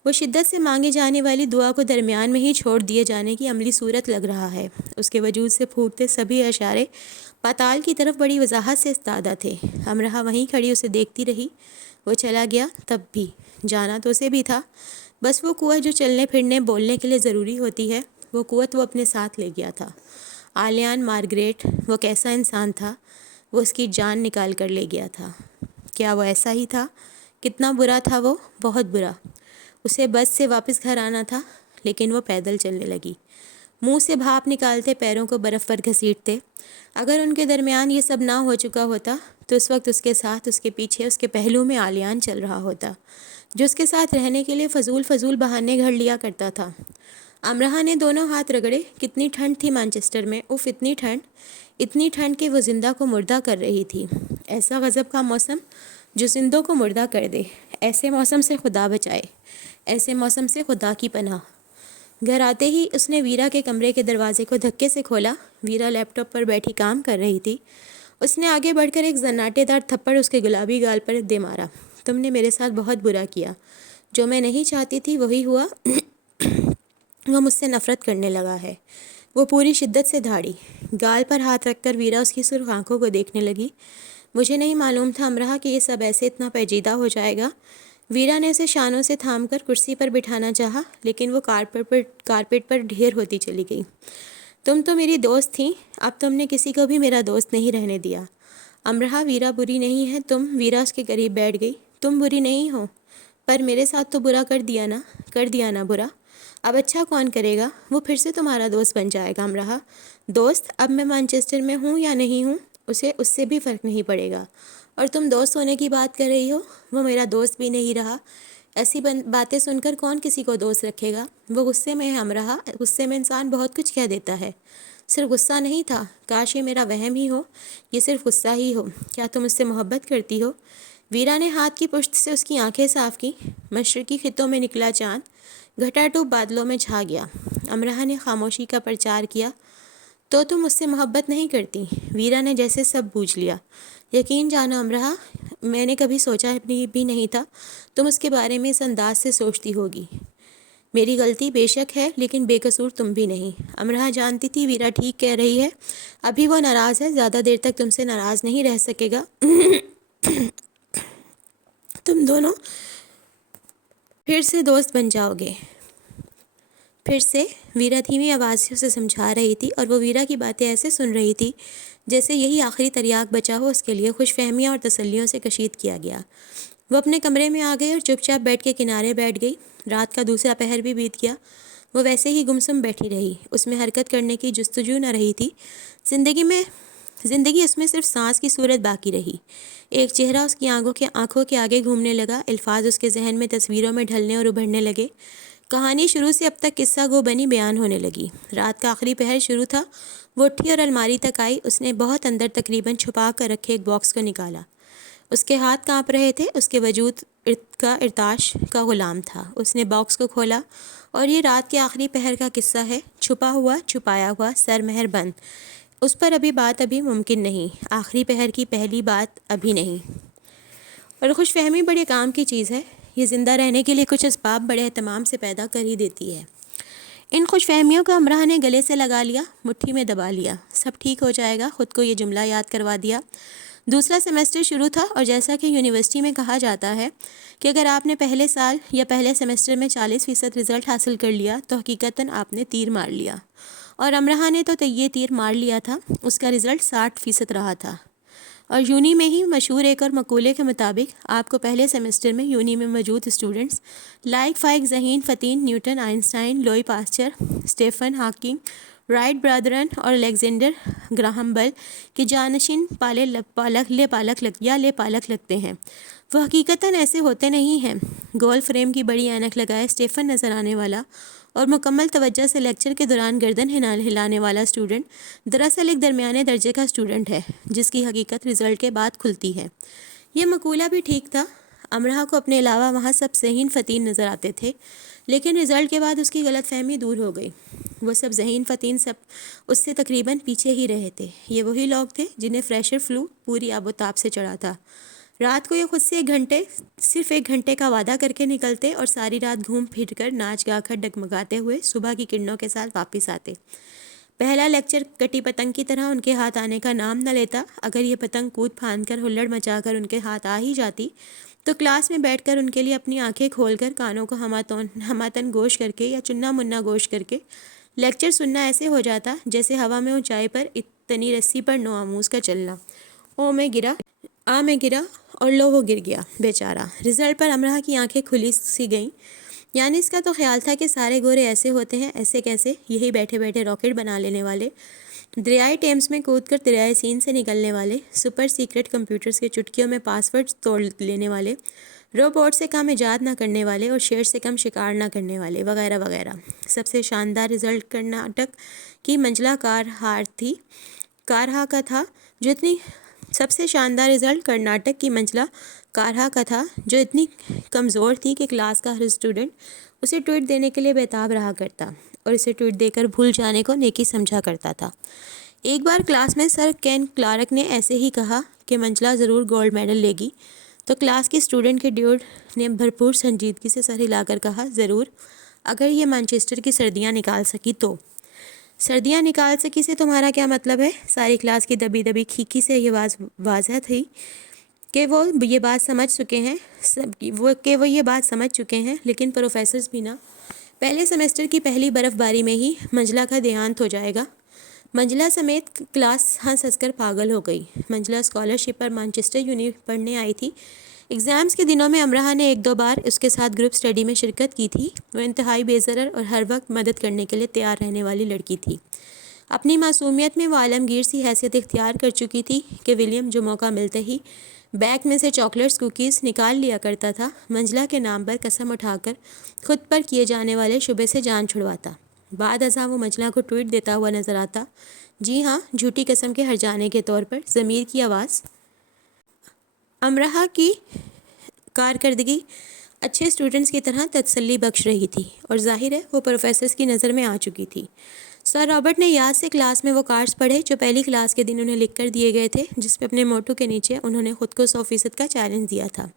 وہ شدت سے مانگی جانے والی دعا کو درمیان میں ہی چھوڑ دیے جانے کی عملی صورت لگ رہا ہے۔ اس کے وجود سے پھوٹتے سبھی اشارے پاتال کی طرف بڑی وضاحت سے استادہ تھے۔ امرہ وہیں کھڑی اسے دیکھتی رہی۔ وہ چلا گیا تب بھی جانا تو اسے بھی تھا، بس وہ قوت جو چلنے پھرنے بولنے کے لیے ضروری ہوتی ہے، وہ قوت وہ اپنے ساتھ لے گیا تھا۔ آلیان مارگریٹ وہ کیسا انسان تھا؟ وہ اس کی جان نکال کر لے گیا تھا۔ کیا وہ ایسا ہی تھا؟ کتنا برا تھا وہ؟ بہت برا۔ اسے بس سے واپس گھر آنا تھا، لیکن وہ پیدل چلنے لگی، منہ سے بھاپ نکالتے، پیروں کو برف پر گھسیٹتے۔ اگر ان کے درمیان یہ سب نہ ہو چکا ہوتا تو اس وقت اس کے ساتھ، اس کے پیچھے، اس کے پہلو میں آلیان چل رہا ہوتا، جو اس کے ساتھ رہنے کے لیے فضول بہانے گھڑ لیا کرتا تھا۔ امرہ نے دونوں ہاتھ رگڑے۔ کتنی ٹھنڈ تھی مانچسٹر میں، اف اتنی ٹھنڈ کہ وہ زندہ کو مردہ کر رہی تھی۔ ایسا غضب کا موسم جو زندوں کو مردہ کر دے، ایسے موسم سے خدا بچائے، ایسے موسم سے خدا کی پناہ۔ گھر آتے ہی اس نے ویرا کے کمرے کے دروازے کو دھکے سے کھولا۔ ویرا لیپ ٹاپ پر بیٹھی کام کر رہی تھی۔ اس نے آگے بڑھ کر ایک زناٹے دار تھپڑ اس کے گلابی گال پر دے مارا۔ تم نے میرے ساتھ بہت برا کیا، جو میں نہیں چاہتی تھی وہی ہوا۔ وہ مجھ سے نفرت کرنے لگا ہے۔ وہ پوری شدت سے دھاڑی، گال پر ہاتھ رکھ کر ویرا اس کی سرخ آنکھوں کو دیکھنے لگی۔ مجھے نہیں معلوم تھا امرہ کہ یہ سب ایسے اتنا پیچیدہ ہو جائے گا۔ ویرا نے اسے شانوں سے تھام کر کرسی پر بٹھانا چاہا، لیکن وہ کارپیٹ پر ڈھیر ہوتی چلی گئی۔ تم تو میری دوست تھیں، اب تم نے کسی کو بھی میرا دوست نہیں رہنے دیا۔ امرہ ویرا بری نہیں ہے، ویرا اس کے قریب بیٹھ گئی۔ تم بری نہیں ہو، پر میرے ساتھ تو برا کر دیا نا برا۔ اب اچھا کون کرے گا؟ وہ پھر سے تمہارا دوست بن جائے گا امرہ۔ دوست؟ اب میں مانچسٹر میں ہوں یا نہیں ہوں، اسے اس سے بھی فرق نہیں پڑے گا۔ اور تم دوست ہونے کی بات کر رہی ہو، وہ میرا دوست بھی نہیں رہا، ایسی باتیں سن کر کون کسی کو دوست رکھے گا؟ وہ غصے میں ہم رہا، غصے میں انسان بہت کچھ کہہ دیتا ہے۔ صرف غصہ نہیں تھا، کاش یہ میرا وہم ہی ہو، یہ صرف غصہ ہی ہو، کیا تم اس سے محبت کرتی ہو؟ ویرا نے ہاتھ کی پشت سے اس کی آنکھیں صاف کی۔ مشرقی خطوں میں نکلا چاند گھٹا ٹوپ بادلوں میں چھا گیا۔ امرہ نے خاموشی کا پرچار کیا، تو تم اس سے محبت نہیں کرتی؟ ویرا نے جیسے سب بوجھ لیا۔ یقین جانو امرہ، میں نے کبھی سوچا بھی نہیں تھا تم اس کے بارے میں اس انداز سے سوچتی ہوگی۔ میری غلطی بے شک ہے، لیکن بے قصور تم بھی نہیں۔ امرہ جانتی تھی ویرا ٹھیک کہہ رہی ہے، ابھی وہ ناراض ہے، زیادہ دیر تک تم سے ناراض نہیں رہ سکے گا۔ تم دونوں پھر سے دوست بن جاؤ گے۔ پھر سے، ویرا دھیمی آواز سے اسے سمجھا رہی تھی، اور وہ ویرا کی باتیں ایسے سن رہی تھی جیسے یہی آخری تریاق بچا ہو اس کے لیے۔ خوش فہمیاں اور تسلیوں سے کشید کیا گیا۔ وہ اپنے کمرے میں آ گئی اور چپ چاپ بیڈ کے کنارے بیٹھ گئی۔ رات کا دوسرا پہر بھی بیت گیا، وہ ویسے ہی گمسم بیٹھی رہی۔ اس میں حرکت کرنے کی جستجو نہ رہی تھی۔ زندگی اس میں صرف سانس کی صورت باقی رہی۔ ایک چہرہ اس کی آنکھوں کے آگے گھومنے لگا، الفاظ اس کے ذہن میں تصویروں میں ڈھلنے اور ابھرنے لگے۔ کہانی شروع سے اب تک قصہ گو بنی بیان ہونے لگی۔ رات کا آخری پہر شروع تھا۔ وہ اٹھی اور الماری تک آئی۔ اس نے بہت اندر تقریباً چھپا کر رکھے ایک باکس کو نکالا۔ اس کے ہاتھ کانپ رہے تھے، اس کے وجود کا ارتعاش کا غلام تھا۔ اس نے باکس کو کھولا، اور یہ رات کے آخری پہر کا قصہ ہے، چھپا ہوا، چھپایا ہوا، سر مہر بند۔ اس پر ابھی ممکن نہیں، آخری پہر کی پہلی بات ابھی نہیں۔ اور خوش فہمی بڑے کام کی چیز ہے، یہ زندہ رہنے کے لیے کچھ اسباب بڑے اہتمام سے پیدا کر ہی دیتی ہے۔ ان خوش فہمیوں کو امرہ نے گلے سے لگا لیا، مٹھی میں دبا لیا۔ سب ٹھیک ہو جائے گا، خود کو یہ جملہ یاد کروا دیا۔ دوسرا سیمسٹر شروع تھا، اور جیسا کہ یونیورسٹی میں کہا جاتا ہے کہ اگر آپ نے پہلے سال یا پہلے سیمسٹر میں 40% رزلٹ حاصل کر لیا تو حقیقتاً آپ نے تیر مار لیا، اور امرہ نے تو یہ تیر مار لیا تھا۔ اس کا رزلٹ 60% رہا تھا۔ اور یونی میں ہی مشہور ایک اور مقولے کے مطابق آپ کو پہلے سیمسٹر میں یونی میں موجود اسٹوڈنٹس لائک فائک ذہین فتین Newton, Einstein, Louis Pasteur, Stephen Hawking, Wright برادرن اور الیگزینڈر گراہم بیل کے جانشین لے پالک لگتے ہیں۔ وہ حقیقتاً ایسے ہوتے نہیں ہیں۔ گول فریم کی بڑی اینک لگائے اسٹیفن نظر آنے والا اور مکمل توجہ سے لیکچر کے دوران گردن ہلانے والا اسٹوڈنٹ دراصل ایک درمیانے درجے کا اسٹوڈنٹ ہے، جس کی حقیقت رزلٹ کے بعد کھلتی ہے۔ یہ مقولہ بھی ٹھیک تھا۔ امرہ کو اپنے علاوہ وہاں سب ذہین فتین نظر آتے تھے، لیکن رزلٹ کے بعد اس کی غلط فہمی دور ہو گئی۔ وہ سب ذہین فتین سب اس سے تقریباً پیچھے ہی رہے تھے۔ یہ وہی لوگ تھے جنہیں فریشر فلو پوری آب و تاب سے چڑھا تھا۔ رات کو یہ خود سے صرف ایک گھنٹے کا وعدہ کر کے نکلتے اور ساری رات گھوم پھر کر ناچ گا کر ڈگمگاتے ہوئے صبح کی کرنوں کے ساتھ واپس آتے۔ پہلا لیکچر کٹی پتنگ کی طرح ان کے ہاتھ آنے کا نام نہ لیتا۔ اگر یہ پتنگ کود پھاند کر ہلڑ مچا کر ان کے ہاتھ آ ہی جاتی تو کلاس میں بیٹھ کر ان کے لیے اپنی آنکھیں کھول کر کانوں کو ہماتن گوش کر کے یا چنا منا گوش کر کے لیکچر سننا ایسے ہو جاتا جیسے ہوا میں اونچائی پر اتنی رسی پر نو آموز کا چلنا۔ میں گرا اور لو وہ گر گیا بیچارہ۔ رزلٹ پر امرہ کی آنکھیں کھلی سی گئیں۔ یعنی اس کا تو خیال تھا کہ سارے گورے ایسے ہوتے ہیں، ایسے کیسے؟ یہی بیٹھے بیٹھے راکٹ بنا لینے والے، دریائے ٹیمز میں کود کر دریائے سین سے نکلنے والے، سپر سیکرٹ کمپیوٹرز کے چٹکیوں میں پاس ورڈ توڑ لینے والے، روبوٹ سے کم ایجاد نہ کرنے والے اور شیر سے کم شکار نہ کرنے والے، وغیرہ وغیرہ۔ سب سے شاندار رزلٹ کرناٹک کی منجلا کارہا کا تھا، جو اتنی کمزور تھی کہ کلاس کا ہر اسٹوڈنٹ اسے ٹویٹ دینے کے لیے بیتاب رہا کرتا اور اسے ٹویٹ دے کر بھول جانے کو نیکی سمجھا کرتا تھا۔ ایک بار کلاس میں سر کین کلارک نے ایسے ہی کہا کہ منجلا ضرور گولڈ میڈل لے گی، تو کلاس کے اسٹوڈنٹ کے ڈیوڈ نے بھرپور سنجیدگی سے سر ہلا کر کہا، ضرور، اگر یہ مانچسٹر کی سردیاں نکال سکی تو۔ سردیاں نکال سکی سے تمہارا کیا مطلب ہے؟ ساری کلاس کی دبی دبی کھیکی سے یہ واضح تھی کہ وہ یہ بات سمجھ چکے ہیں، لیکن پروفیسرز بھی نہ۔ پہلے سیمسٹر کی پہلی برف باری میں ہی منجلا کا دیہانت ہو جائے گا۔ منجلا سمیت کلاس ہنس کر پاگل ہو گئی۔ منجلا اسکالرشپ پر مانچسٹر یونی پڑھنے آئی تھی۔ ایگزامز کے دنوں میں امرہ نے 1-2 بار اس کے ساتھ گروپ سٹڈی میں شرکت کی تھی۔ وہ انتہائی بے ضرر اور ہر وقت مدد کرنے کے لیے تیار رہنے والی لڑکی تھی۔ اپنی معصومیت میں وہ عالمگیر سی حیثیت اختیار کر چکی تھی کہ ولیم جو موقع ملتے ہی بیگ میں سے چاکلیٹس کوکیز نکال لیا کرتا تھا، منجلا کے نام پر قسم اٹھا کر خود پر کیے جانے والے شبے سے جان چھڑواتا۔ بعد ازاں وہ منجلا کو ٹویٹ دیتا ہوا نظر آتا، جی ہاں، جھوٹی قسم کے ہر جانے کے طور پر۔ ضمیر کی آواز امرہ کی کارکردگی اچھے اسٹوڈنٹس کی طرح تسلی بخش رہی تھی، اور ظاہر ہے وہ پروفیسرز کی نظر میں آ چکی تھی۔ سر رابرٹ نے یاد سے کلاس میں وہ کارڈز پڑھے جو پہلی کلاس کے دن انہیں لکھ کر دیے گئے تھے، جس پہ اپنے موٹو کے نیچے انہوں نے خود کو 100% کا چیلنج دیا تھا۔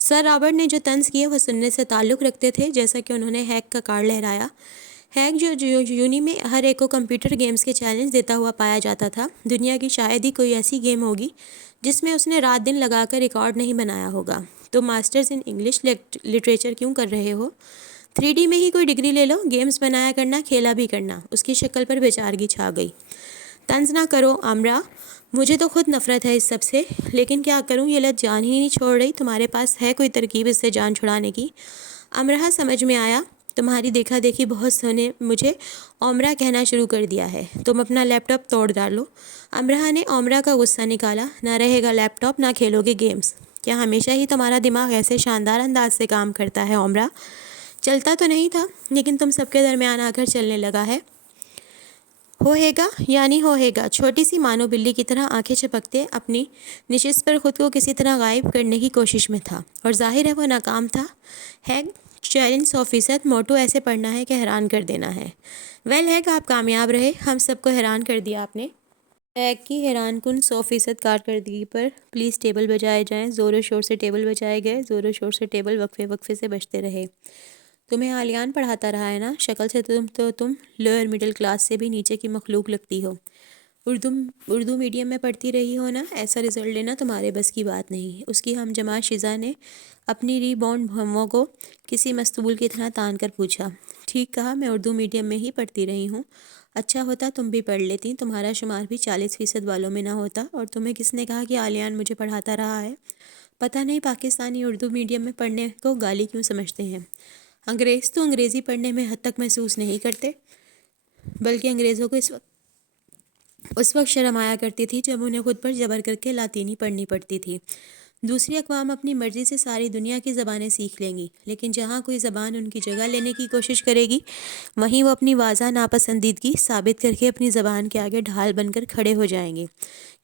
سر رابرٹ نے جو طنز کیے وہ سننے سے تعلق رکھتے تھے، جیسا کہ انہوں نے ہیک کا کارڈ لہرایا۔ ہیک جو یونی میں ہر ایک کو کمپیوٹر گیمز کے چیلنج دیتا ہوا پایا جاتا تھا، دنیا کی شاید ہی کوئی ایسی گیم ہوگی جس میں اس نے رات دن لگا کر ریکارڈ نہیں بنایا ہوگا۔ تو ماسٹرز ان انگلش لٹریچر کیوں کر رہے ہو؟ 3D میں ہی کوئی ڈگری لے لو، گیمز بنایا کرنا، کھیلا بھی کرنا۔ اس کی شکل پر بیچارگی چھا گئی۔ طنز نہ کرو امرا، مجھے تو خود نفرت ہے اس سب سے، لیکن کیا کروں، یہ لت جان ہی نہیں چھوڑ رہی۔ تمہارے پاس ہے کوئی ترکیب اس سے جان چھڑانے کی؟ امرا، سمجھ میں آیا، تمہاری دیکھا دیکھی بہت سے نے مجھے اومرا کہنا شروع کر دیا ہے۔ تم اپنا لیپ ٹاپ توڑ ڈالو۔ امرا نے اومرا کا غصہ نکالا، نہ رہے گا لیپ ٹاپ، نہ کھیلو گے گیمز۔ کیا ہمیشہ ہی تمہارا دماغ ایسے شاندار انداز سے کام کرتا ہے اومرا؟ چلتا تو نہیں تھا، لیکن تم سب کے درمیان آ کر چلنے لگا ہے۔ ہوئے گا یعنی ہوئے گا، چھوٹی سی مانو بلی کی طرح آنکھیں چپکتے اپنی نشست پر خود کو کسی طرح غائب کرنے کی کوشش میں تھا، اور ظاہر ہے وہ ناکام تھا۔ ہیگ، چیلنج 100%، موٹو ایسے پڑھنا ہے کہ حیران کر دینا ہے۔ ویل ہیگ، آپ کامیاب رہے، ہم سب کو حیران کر دیا آپ نے۔ ہیگ کی حیران کن 100% کارکردگی پر پلیز ٹیبل بجائے جائیں۔ زور و شور سے ٹیبل بجائے گئے، زور و شور سے ٹیبل وقفے وقفے سے بجتے رہے۔ تمہیں آلیان پڑھاتا رہا ہے نا؟ شکل سے تم لوئر مڈل کلاس سے بھی نیچے کی مخلوق لگتی ہو۔ اردو میڈیم میں پڑھتی رہی ہو نا؟ ایسا رزلٹ لینا تمہارے بس کی بات نہیں۔ اس کی ہم جماعت شیزا نے اپنی ری باؤنڈ بھووں کو کسی مستول کی طرح تان کر پوچھا۔ ٹھیک کہا، میں اردو میڈیم میں ہی پڑھتی رہی ہوں۔ اچھا ہوتا تم بھی پڑھ لیتی، تمہارا شمار بھی 40% والوں میں نہ ہوتا۔ اور تمہیں کس نے کہا کہ آلیان مجھے پڑھاتا رہا ہے؟ پتہ نہیں پاکستانی اردو میڈیم میں پڑھنے کو گالی کیوں سمجھتے ہیں۔ انگریز تو انگریزی پڑھنے میں حد تک محسوس نہیں کرتے، بلکہ انگریزوں کو اس وقت شرم آیا کرتی تھی جب انہیں خود پر جبر کر کے لاطینی پڑھنی پڑتی تھی۔ دوسری اقوام اپنی مرضی سے ساری دنیا کی زبانیں سیکھ لیں گی، لیکن جہاں کوئی زبان ان کی جگہ لینے کی کوشش کرے گی، وہیں وہ اپنی واضح ناپسندیدگی ثابت کر کے اپنی زبان کے آگے ڈھال بن کر کھڑے ہو جائیں گے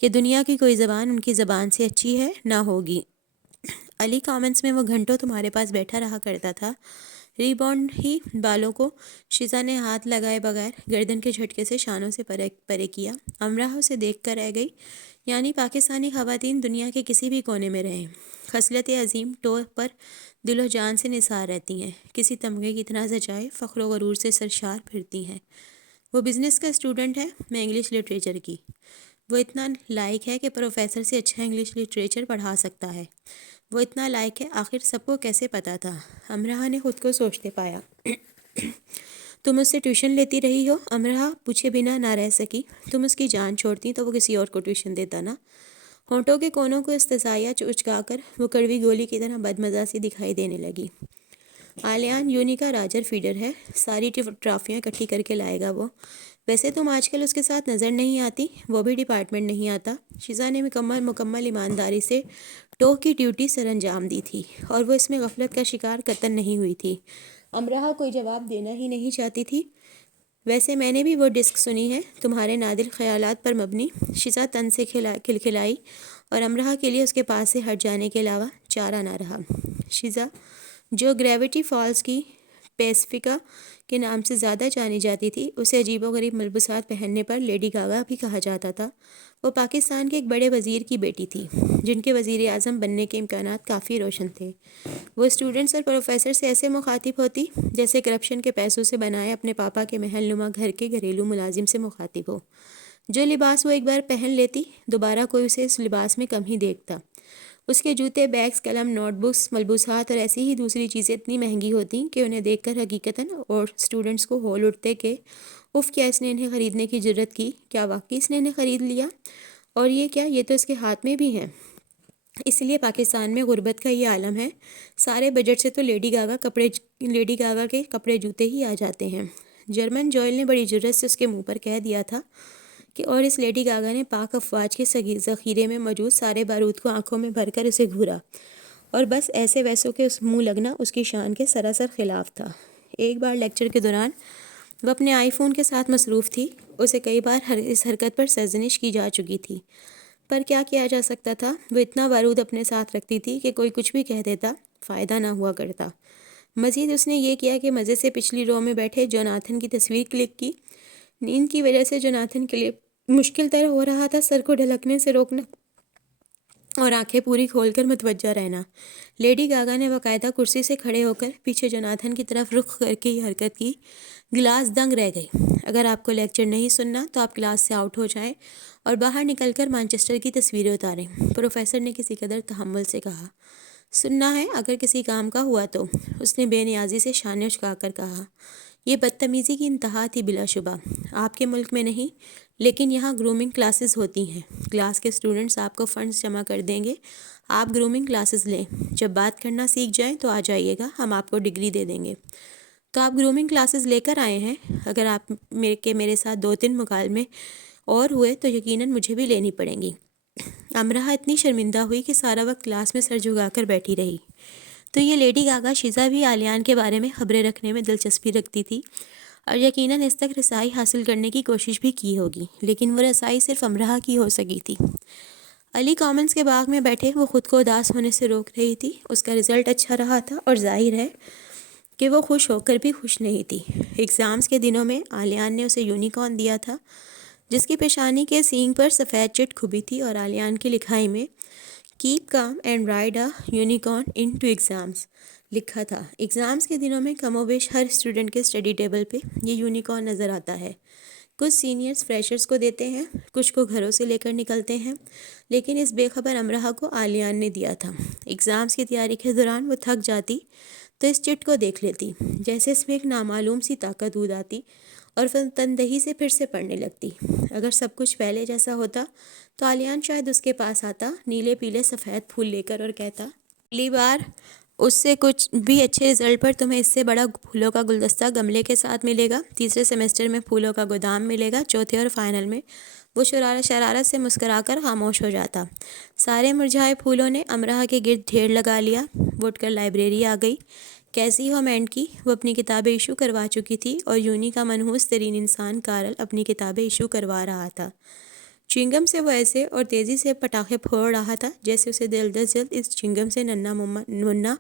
کہ دنیا کی کوئی زبان ان کی زبان سے اچھی ہے نہ ہوگی۔ علی کامنس میں وہ گھنٹوں تمہارے پاس بیٹھا رہا کرتا تھا۔ ری بانڈ ہی بالوں کو شیزا نے ہاتھ لگائے بغیر گردن کے جھٹکے سے شانوں سے پرے کیا۔ امرا اسے دیکھ کر رہ گئی۔ یعنی پاکستانی خواتین دنیا کے کسی بھی کونے میں رہیں، خصلت عظیم طور پر دل و جان سے نثار رہتی ہیں، کسی تمغے کی طرح سجائے فخر و غرور سے سرشار پھرتی ہیں۔ وہ بزنس کا اسٹوڈنٹ ہے، میں انگلش لٹریچر کی۔ وہ اتنا لائق ہے کہ پروفیسر سے اچھا انگلش لٹریچر پڑھا سکتا ہے۔ وہ اتنا لائق ہے، آخر سب کو کیسے پتا تھا؟ امرہ نے خود کو سوچتے پایا۔ تم اس سے ٹیوشن لیتی رہی ہو؟ امرہ پوچھے بنا نہ رہ سکی۔ تم اس کی جان چھوڑتی تو وہ کسی اور کو ٹیوشن دیتا نا؟ ہونٹوں کے کونوں کو استثنائیہ چچکا کر وہ کڑوی گولی کی طرح بدمزہ سی دکھائی دینے لگی۔ آلیان یونی کا راجر فیڈر ہے، ساری ٹرافیاں اکٹھی کر کے لائے گا وہ۔ ویسے تم آج کل اس کے ساتھ نظر نہیں آتی، وہ بھی ڈپارٹمنٹ نہیں آتا۔ شیزا نے مکمل ایمانداری سے ٹو کی ڈیوٹی سر انجام دی تھی، اور وہ اس میں غفلت کا شکار قطعاً نہیں ہوئی تھی۔ امرہ کوئی جواب دینا ہی نہیں چاہتی تھی۔ ویسے میں نے بھی وہ ڈسک سنی ہے، تمہارے نادر خیالات پر مبنی۔ شیزا تن سے کھلکھلائی، اور امرہ کے لیے اس کے پاس سے ہٹ جانے کے علاوہ چارہ نہ رہا۔ شیزا، جو گریویٹی فالز کی پیسیفکا کے نام سے زیادہ جانی جاتی تھی، اسے عجیب و غریب ملبوسات پہننے پر لیڈی گاگا بھی کہا جاتا تھا۔ وہ پاکستان کے ایک بڑے وزیر کی بیٹی تھی، جن کے وزیر اعظم بننے کے امکانات کافی روشن تھے۔ وہ اسٹوڈنٹس اور پروفیسر سے ایسے مخاطب ہوتی جیسے کرپشن کے پیسوں سے بنائے اپنے پاپا کے محل نما گھر کے گھریلو ملازم سے مخاطب ہو۔ جو لباس وہ ایک بار پہن لیتی، دوبارہ کوئی اسے اس لباس میں کم ہی دیکھتا۔ اس کے جوتے، بیگز، قلم، نوٹ بکس، ملبوسات اور ایسی ہی دوسری چیزیں اتنی مہنگی ہوتیں کہ انہیں دیکھ کر حقیقتاً اور اسٹوڈنٹس کو ہول اٹھتے کہ اف، کیا اس نے انہیں خریدنے کی جرت کی؟ کیا واقعی اس نے انہیں خرید لیا؟ اور یہ کیا، یہ تو اس کے ہاتھ میں بھی ہیں۔ اس لیے پاکستان میں غربت کا یہ عالم ہے، سارے بجٹ سے تو لیڈی گاگا کے کپڑے جوتے ہی آ جاتے ہیں۔ جرمن جوئل نے بڑی جرت سے اس کے منہ پر کہہ دیا تھا کہ اور اس لیڈی گاگا نے پاک افواج کے ذخیرے میں موجود سارے بارود کو آنکھوں میں بھر کر اسے گھورا، اور بس ایسے ویسوں کے اس منہ لگنا اس کی شان کے سراسر خلاف تھا۔ ایک بار لیکچر کے دوران وہ اپنے آئی فون کے ساتھ مصروف تھی۔ اسے کئی بار اس حرکت پر سرزنش کی جا چکی تھی، پر کیا کیا جا سکتا تھا؟ وہ اتنا بارود اپنے ساتھ رکھتی تھی کہ کوئی کچھ بھی کہہ دیتا، فائدہ نہ ہوا کرتا۔ مزید اس نے یہ کیا کہ مزے سے پچھلی رو میں بیٹھے جوناتھن کی تصویر کلک کی۔ نیند کی وجہ سے جوناتھن کے لیے مشکل تر ہو رہا تھا سر کو ڈھلکنے سے روکنا اور آنکھیں پوری کھول کر متوجہ رہنا۔ لیڈی گاگا نے باقاعدہ کرسی سے کھڑے ہو کر پیچھے جوناتھن کی طرف رخ کر کے یہ حرکت کی۔ کلاس دنگ رہ گئی۔ اگر آپ کو لیکچر نہیں سننا تو آپ کلاس سے آؤٹ ہو جائیں اور باہر نکل کر مانچسٹر کی تصویریں اتاریں، پروفیسر نے کسی قدر تحمل سے کہا۔ سننا ہے اگر کسی کام کا ہوا تو، اس نے بے نیازی سے شانے اچکا کر کہا۔ یہ بدتمیزی کی انتہا تھی بلا شبہ۔ آپ کے ملک میں نہیں، لیکن یہاں گرومنگ کلاسز ہوتی ہیں۔ کلاس کے اسٹوڈنٹس آپ کو فنڈز جمع کر دیں گے، آپ گرومنگ کلاسز لیں، جب بات کرنا سیکھ جائیں تو آ جائیے گا، ہم آپ کو ڈگری دے دیں گے۔ تو آپ گرومنگ کلاسز لے کر آئے ہیں؟ اگر آپ میرے ساتھ 2-3 مکالمے اور ہوئے تو یقیناً مجھے بھی لینی پڑیں گی۔ امرہ اتنی شرمندہ ہوئی کہ سارا وقت کلاس میں سر جھکا کر بیٹھی رہی۔ تو یہ لیڈی گاگا شیزا بھی آلیان کے بارے میں خبریں رکھنے میں دلچسپی رکھتی تھی اور یقیناً اس تک رسائی حاصل کرنے کی کوشش بھی کی ہوگی، لیکن وہ رسائی صرف امرہ کی ہو سکی تھی۔ علی کامنس کے باغ میں بیٹھے وہ خود کو اداس ہونے سے روک رہی تھی۔ اس کا رزلٹ اچھا رہا تھا اور ظاہر ہے کہ وہ خوش ہو کر بھی خوش نہیں تھی۔ ایگزامز کے دنوں میں آلیان نے اسے یونیکارن دیا تھا، جس کی پیشانی کے سینگ پر سفید چٹ کھبی تھی اور آلیان کی لکھائی میں keep calm and ride a unicorn into exams لکھا تھا۔ ایگزامز کے دنوں میں کم و بیش ہر اسٹوڈنٹ کے اسٹڈی ٹیبل پہ یہ یونیکارن نظر آتا ہے۔ کچھ سینئرز فریشرز کو دیتے ہیں، کچھ کو گھروں سے لے کر نکلتے ہیں، لیکن اس بے خبر امرہ کو آلیان نے دیا تھا۔ ایگزامز کی تیاری کے دوران وہ تھک جاتی تو اس چٹ کو دیکھ لیتی، جیسے اس میں ایک نامعلوم سی طاقت دودھ آتی اور پھر تندہی سے پھر سے پڑھنے لگتی۔ اگر سب کچھ پہلے جیسا ہوتا تو آلیان شاید اس کے پاس آتا، نیلے پیلے سفید پھول لے کر، اور کہتا، اگلی بار اس سے کچھ بھی اچھے رزلٹ پر تمہیں اس سے بڑا پھولوں کا گلدستہ گملے کے ساتھ ملے گا، تیسرے سیمسٹر میں پھولوں کا گودام ملے گا، چوتھے اور فائنل میں۔ وہ شرارت سے مسکرا کر خاموش ہو جاتا۔ سارے مرجھائے پھولوں نے امرہ کے گرد ڈھیر لگا لیا۔ وہ اٹھ کر لائبریری آ گئی۔ کیسی ہو مینڈ کی؟ وہ اپنی کتابیں ایشو کروا چکی تھی اور یونی کا منحوس ترین انسان کارل اپنی کتابیں ایشو کروا رہا تھا۔ چنگم سے وہ ایسے اور تیزی سے پٹاخے پھوڑ رہا تھا جیسے اسے جلد از جلد اس چنگم سے ننا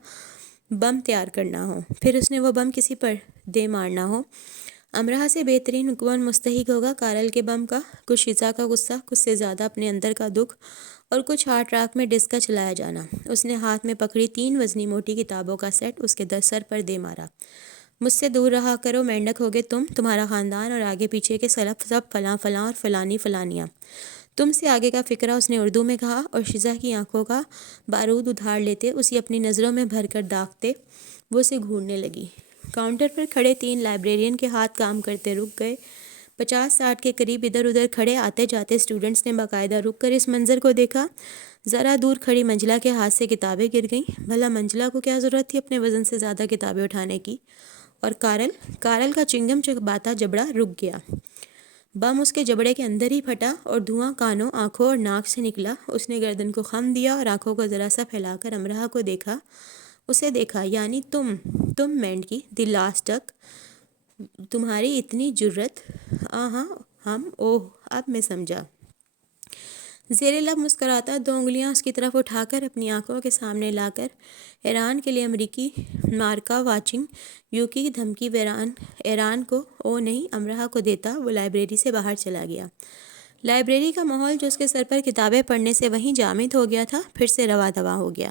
بم تیار کرنا ہو، پھر اس نے وہ بم کسی پر دے مارنا ہو۔ امرہ سے بہترین کون مستحق ہوگا کارل کے بم کا؟ کچھ شیزا کا غصہ، کچھ سے زیادہ اپنے اندر کا دکھ، اور کچھ ہارٹ راک میں ڈسک کا چلایا جانا۔ اس نے ہاتھ میں پکڑی 3 وزنی موٹی کتابوں کا سیٹ اس کے سر پر دے مارا۔ مجھ سے دور رہا کرو، مینڈک ہوگے تمہارا خاندان اور آگے پیچھے کے سلف سب فلاں فلاں اور فلانی فلانیاں، تم سے آگے کا فقرہ، اس نے اردو میں کہا، اور شیزا کی آنکھوں کا بارود ادھاڑ لیتے، اسے اپنی نظروں میں بھر کر داغتے وہ اسے گھورنے لگی۔ کاؤنٹر پر کھڑے 3 لائبریرین کے ہاتھ کام کرتے رک گئے۔ 50-60 کے قریب ادھر ادھر کھڑے آتے جاتے اسٹوڈنٹس نے باقاعدہ رک کر اس منظر کو دیکھا۔ ذرا دور کھڑی منجلا کے ہاتھ سے کتابیں گر گئیں۔ بھلا منجلا کو کیا ضرورت تھی اپنے وزن سے زیادہ کتابیں اٹھانے کی؟ اور کارل کا چنگم چباتا جبڑا رک گیا۔ بم اس کے جبڑے کے اندر ہی پھٹا اور دھواں کانوں، آنکھوں اور ناک سے نکلا۔ اس نے گردن کو خم دیا اور آنکھوں کو ذرا سا پھیلا کر امرہ کو دیکھا، اسے دیکھا، یعنی تم مینڈ کی، دی لاسٹ ڈک، تمہاری اتنی جرت؟ ہم اوہ اب میں سمجھا۔ زیر لب مسکراتا 2 انگلیاں اس کی طرف اٹھا کر اپنی آنکھوں کے سامنے لا کر ایران کے لیے امریکی مارکا واچنگ یو کی دھمکی ایران کو نہیں امرہ کو دیتا وہ لائبریری سے باہر چلا گیا۔ لائبریری کا ماحول جو اس کے سر پر کتابیں پڑھنے سے وہیں جامد ہو گیا تھا پھر سے روا دوا ہو گیا۔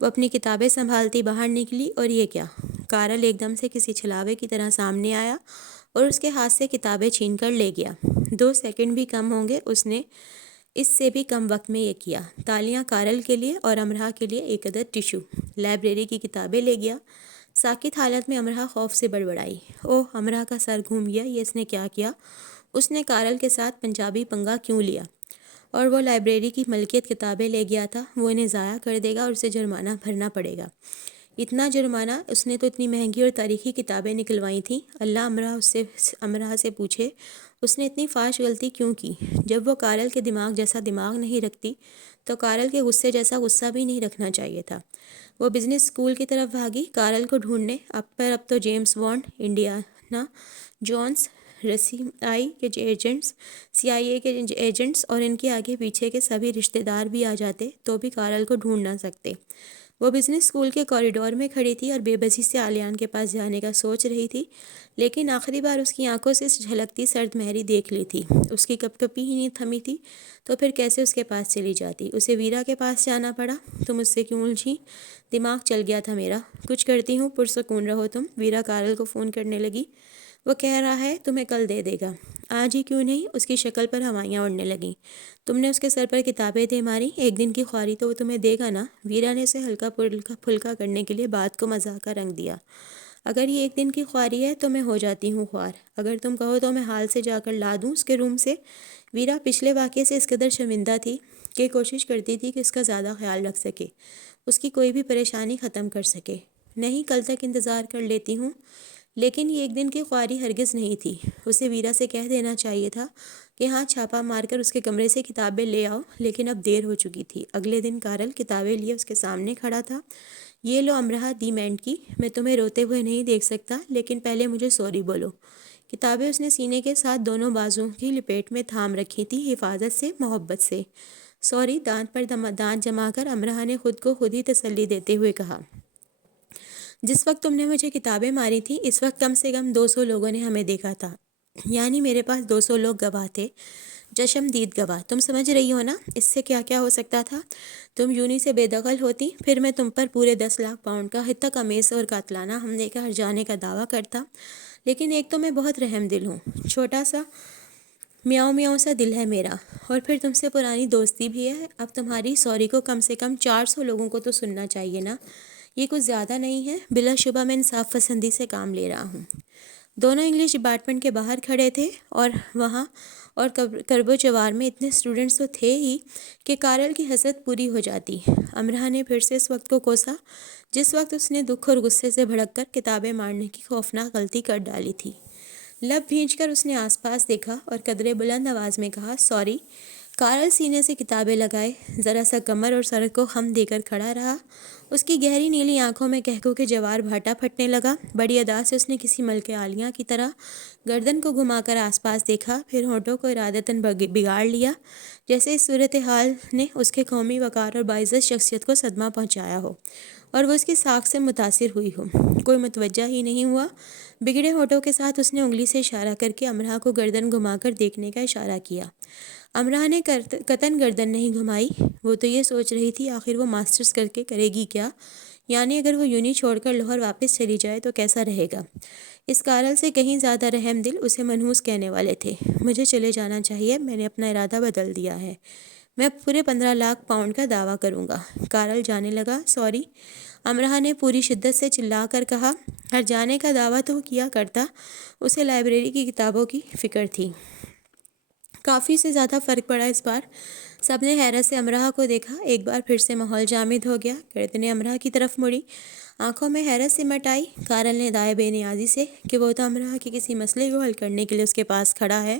وہ اپنی کتابیں سنبھالتی باہر نکلی اور یہ کیا؟ کارل ایک دم سے کسی چھلاوے کی طرح سامنے آیا اور اس کے ہاتھ سے کتابیں چھین کر لے گیا۔ 2 سیکنڈ بھی کم ہوں گے اس نے اس سے بھی کم وقت میں یہ کیا۔ تالیاں کارل کے لیے اور امرہ کے لیے ایک عدد ٹشو۔ لائبریری کی کتابیں لے گیا۔ ساکت حالت میں امرہ خوف سے بڑبڑائی۔ اوہ، امرہ کا سر گھوم گیا۔ یہ اس نے کیا کیا؟ اس نے کارل کے ساتھ پنجابی پنگا کیوں لیا؟ اور وہ لائبریری کی ملکیت کتابیں لے گیا تھا، وہ انہیں ضائع کر دے گا اور اسے جرمانہ بھرنا پڑے گا۔ اتنا جرمانہ؟ اس نے تو اتنی مہنگی اور تاریخی کتابیں نکلوائی تھیں۔ اللہ امرہ سے پوچھے اس نے اتنی فاش غلطی کیوں کی؟ جب وہ کارل کے دماغ جیسا دماغ نہیں رکھتی تو کارل کے غصے جیسا غصہ بھی نہیں رکھنا چاہیے تھا۔ وہ بزنس اسکول کی طرف بھاگی کارل کو ڈھونڈنے۔ اب تو جیمز بانڈ، انڈیانا جونس، سی آئی اے کے ایجنٹس اور ان کے آگے پیچھے کے سبھی رشتہ دار بھی آ جاتے تو بھی کارل کو ڈھونڈ نہ سکتے۔ وہ بزنس اسکول کے کوریڈور میں کھڑی تھی اور بے بسی سے آلیان کے پاس جانے کا سوچ رہی تھی، لیکن آخری بار اس کی آنکھوں سے جھلکتی سرد مہری دیکھ لی تھی۔ اس کی کپکپی ہی نہیں تھمی تھی تو پھر کیسے اس کے پاس چلی جاتی؟ اسے ویرا کے پاس جانا پڑا۔ تم اس سے کیوں الجھی؟ دماغ چل گیا تھا میرا۔ کچھ کرتی ہوں، پرسکون رہو تم۔ ویرا کارل کو فون کرنے لگی۔ وہ کہہ رہا ہے تمہیں کل دے دے گا۔ آج ہی کیوں نہیں؟ اس کی شکل پر ہوائیاں اڑنے لگیں۔ تم نے اس کے سر پر کتابیں دے ماری، ایک دن کی خواری تو وہ تمہیں دے گا نا؟ ویرا نے اسے ہلکا پھلکا کرنے کے لیے بات کو مزاح کا رنگ دیا۔ اگر یہ ایک دن کی خواری ہے تو میں ہو جاتی ہوں خوار۔ اگر تم کہو تو میں حال سے جا کر لا دوں اس کے روم سے۔ ویرا پچھلے واقعے سے اس قدر شرمندہ تھی کہ کوشش کرتی تھی کہ اس کا زیادہ خیال رکھ سکے، اس کی کوئی بھی پریشانی ختم کر سکے۔ نہیں، کل تک انتظار کر لیتی ہوں۔ لیکن یہ ایک دن کی خواری ہرگز نہیں تھی۔ اسے ویرا سے کہہ دینا چاہیے تھا کہ ہاں، چھاپا مار کر اس کے کمرے سے کتابیں لے آؤ، لیکن اب دیر ہو چکی تھی۔ اگلے دن کارل کتابیں لیے اس کے سامنے کھڑا تھا۔ یہ لو امرہ دی مینٹ کی، میں تمہیں روتے ہوئے نہیں دیکھ سکتا، لیکن پہلے مجھے سوری بولو۔ کتابیں اس نے سینے کے ساتھ دونوں بازوؤں کی لپیٹ میں تھام رکھی تھی، حفاظت سے، محبت سے۔ سوری، دانت پر دانت جما کر امرہ نے خود کو خود ہی تسلی دیتے ہوئے کہا۔ جس وقت تم نے مجھے کتابیں ماری تھی اس وقت کم سے کم 200 لوگوں نے ہمیں دیکھا تھا، یعنی میرے پاس 200 لوگ گواہ تھے، چشمدید گواہ۔ تم سمجھ رہی ہو نا اس سے کیا کیا ہو سکتا تھا؟ تم یونی سے بے دخل ہوتی، پھر میں تم پر پورے 10 لاکھ پاؤنڈ کا ہتک امیز اور قاتلانہ حملے کا ہرجانے کا دعویٰ کرتا۔ لیکن ایک تو میں بہت رحم دل ہوں، چھوٹا سا میاؤں میاؤں سا دل ہے میرا، اور پھر تم سے پرانی دوستی بھی ہے۔ اب تمہاری سوری کو کم سے کم 400 لوگوں کو تو سننا چاہیے نا؟ یہ کچھ زیادہ نہیں ہے؟ بلا شبہ میں انصاف پسندی سے کام لے رہا ہوں۔ دونوں انگلش ڈپارٹمنٹ کے باہر کھڑے تھے اور وہاں اور کرب و جوار میں اتنے اسٹوڈنٹس تو تھے ہی کہ کارل کی حسرت پوری ہو جاتی۔ امرہ نے پھر سے اس وقت کو کوسا جس وقت اس نے دکھ اور غصے سے بھڑک کر کتابیں مارنے کی خوفناک غلطی کر ڈالی تھی۔ لب بھینچ کر اس نے آس پاس دیکھا اور قدرے بلند آواز میں کہا، سوری۔ کارل سینے سے کتابیں لگائے ذرا سا کمر اور سر کو خم دے کر کھڑا رہا۔ اس کی گہری نیلی آنکھوں میں کہکو کے جوار بھاٹا پھٹنے لگا۔ بڑی ادا سے اس نے کسی ملکہ عالیہ کی طرح گردن کو گھما کر آس پاس دیکھا، پھر ہونٹوں کو ارادتاً بگاڑ لیا، جیسے اس صورتحال نے اس کے قومی وقار اور باعزت شخصیت کو صدمہ پہنچایا ہو اور وہ اس کی ساکھ سے متاثر ہوئی ہو۔ کوئی متوجہ ہی نہیں ہوا۔ بگڑے ہونٹوں کے ساتھ اس نے انگلی سے اشارہ کر کے امرہ کو گردن گھما کر دیکھنے کا اشارہ کیا۔ امرہ نے قطعاً گردن نہیں گھمائی۔ وہ تو یہ سوچ رہی تھی آخر وہ ماسٹرز کر کے کرے گی کیا، یعنی اگر وہ یونی چھوڑ کر لاہور واپس چلی جائے تو کیسا رہے گا۔ اس کارل سے کہیں زیادہ رحم دل اسے منحوس کہنے والے تھے۔ مجھے چلے جانا چاہیے، میں نے اپنا ارادہ بدل دیا ہے، میں پورے 15 لاکھ پاؤنڈ کا دعویٰ کروں گا۔ کارل جانے لگا۔ سوری، امرہ نے پوری شدت سے چلا کر کہا۔ ہر جانے کا دعویٰ تو وہ کیا کرتا، اسے لائبریری کی کتابوں کی فکر تھی۔ کافی سے زیادہ فرق پڑا اس بار۔ سب نے حیرت سے امرہ کو دیکھا۔ ایک بار پھر سے ماحول جامد ہو گیا۔ گردنیں امرہ کی طرف مڑی، آنکھوں میں حیرت سمٹ آئی۔ کارل نے دائیں بے نیازی سے کہ وہ تو امرہ کے کسی مسئلے کو حل کرنے کے لیے اس کے پاس کھڑا ہے،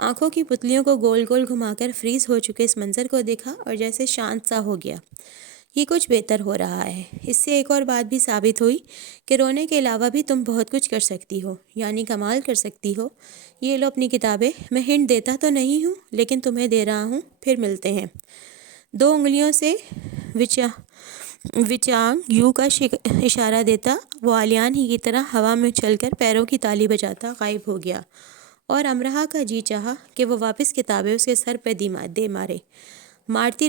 آنکھوں کی پتلیوں کو گول گول گھما کر فریز ہو چکے اس منظر کو دیکھا اور جیسے شانت سا ہو گیا۔ یہ کچھ بہتر ہو رہا ہے۔ اس سے ایک اور بات بھی ثابت ہوئی کہ رونے کے علاوہ بھی تم بہت کچھ کر سکتی ہو، یعنی کمال کر سکتی ہو۔ یہ لو اپنی کتابیں، میں ہنٹ دیتا تو نہیں ہوں لیکن تمہیں دے رہا ہوں، پھر ملتے ہیں۔ 2 انگلیوں سے وچانگ یو کا اشارہ دیتا وہ آلیان ہی کی طرح ہوا میں اچھل کر پیروں کی تالی بجاتا غائب ہو گیا، اور امرہ کا جی چاہا کہ وہ واپس کتابیں اس کے سر پہ دے مارتی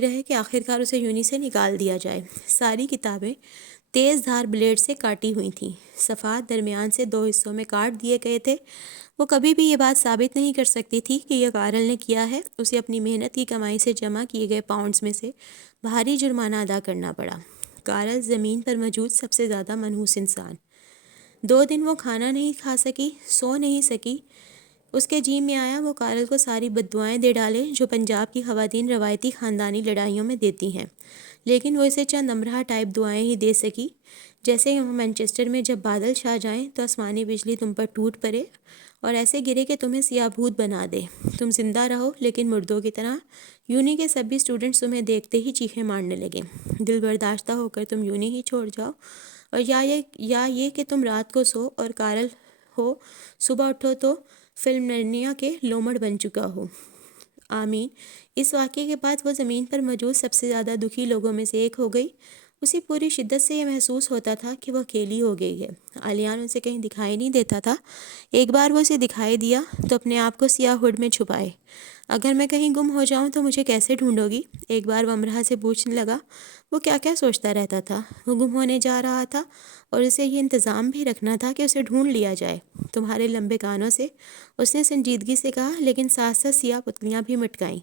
رہے کہ آخرکار اسے یونی سے نکال دیا جائے۔ ساری کتابیں تیز دھار بلیڈ سے کاٹی ہوئی تھیں، صفحات درمیان سے 2 حصوں میں کاٹ دیے گئے تھے۔ وہ کبھی بھی یہ بات ثابت نہیں کر سکتی تھی کہ یہ کارل نے کیا ہے۔ اسے اپنی محنت کی کمائی سے جمع کیے گئے پاؤنڈز میں سے بھاری جرمانہ ادا کرنا پڑا۔ کارل زمین پر موجود سب سے زیادہ منحوس انسان۔ 2 دن وہ کھانا نہیں کھا سکی، سو نہیں سکی۔ اس کے جی میں آیا وہ کارل کو ساری بد دعائیں دے ڈالے جو پنجاب کی خواتین روایتی خاندانی لڑائیوں میں دیتی ہیں، لیکن وہ اسے چند امرہ ٹائپ دعائیں ہی دے سکی، جیسے مانچسٹر میں جب بادل چھا جائیں تو آسمانی بجلی تم پر ٹوٹ پڑے اور ایسے گرے کہ تمہیں سیاہ بھوت بنا دے، تم زندہ رہو لیکن مردوں کی طرح۔ یونی کے سبھی اسٹوڈنٹس تمہیں دیکھتے ہی چیخیں مارنے لگے، دل برداشتہ ہو کر تم یونی ہی چھوڑ جاؤ، اور یا یہ کہ تم رات کو سو اور کارل ہو، صبح اٹھو تو فلم نرنیا کے لومڑ بن چکا ہو۔ آمین۔ اس واقعے کے بعد وہ زمین پر موجود سب سے زیادہ دکھی لوگوں میں سے ایک ہو گئی۔ اسے پوری شدت سے یہ محسوس ہوتا تھا کہ وہ اکیلی ہو گئی ہے۔ آلیان اسے کہیں دکھائی نہیں دیتا تھا۔ ایک بار وہ اسے دکھائی دیا تو اپنے آپ کو سیاہ ہڈ میں چھپائے۔ اگر میں کہیں گم ہو جاؤں تو مجھے کیسے ڈھونڈو گی؟ ایک بار وہ امرہ سے پوچھنے لگا۔ وہ کیا کیا سوچتا رہتا تھا؟ وہ گم ہونے جا رہا تھا اور اسے یہ انتظام بھی رکھنا تھا کہ اسے ڈھونڈ لیا جائے۔ تمہارے لمبے کانوں سے، اس نے سنجیدگی سے کہا، لیکن ساتھ ساتھ سیاہ پتلیاں بھی مٹکائیں۔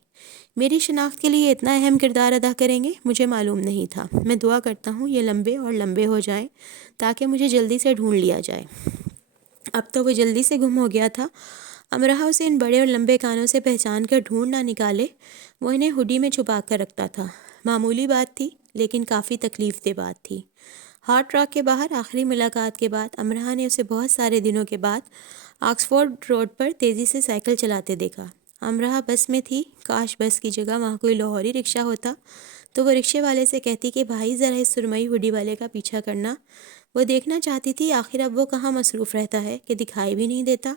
میری شناخت کے لیے اتنا اہم کردار ادا کریں گے؟ مجھے معلوم نہیں تھا۔ میں دعا کرتا ہوں یہ لمبے اور لمبے ہو جائیں تاکہ مجھے جلدی سے ڈھونڈ لیا جائے۔ اب تو وہ جلدی سے گم ہو گیا تھا۔ امرہ اسے ان بڑے اور لمبے کانوں سے پہچان کر ڈھونڈ نہ نکالے، وہ انہیں ہڈی میں چھپا کر رکھتا تھا۔ معمولی بات تھی لیکن کافی تکلیف دہ بات تھی۔ ہارٹ راک کے باہر آخری ملاقات کے بعد امرہ نے اسے بہت سارے دنوں کے بعد آکسفورڈ روڈ پر تیزی سے سائیکل چلاتے دیکھا۔ امرہ بس میں تھی۔ کاش بس کی جگہ وہاں کوئی لاہوری رکشہ ہوتا تو وہ رکشے والے سے کہتی کہ بھائی ذرا اس سرمئی ہڈی والے کا پیچھا کرنا۔ وہ دیکھنا چاہتی تھی آخر اب وہ کہاں مصروف رہتا ہے کہ دکھائی بھی نہیں دیتا۔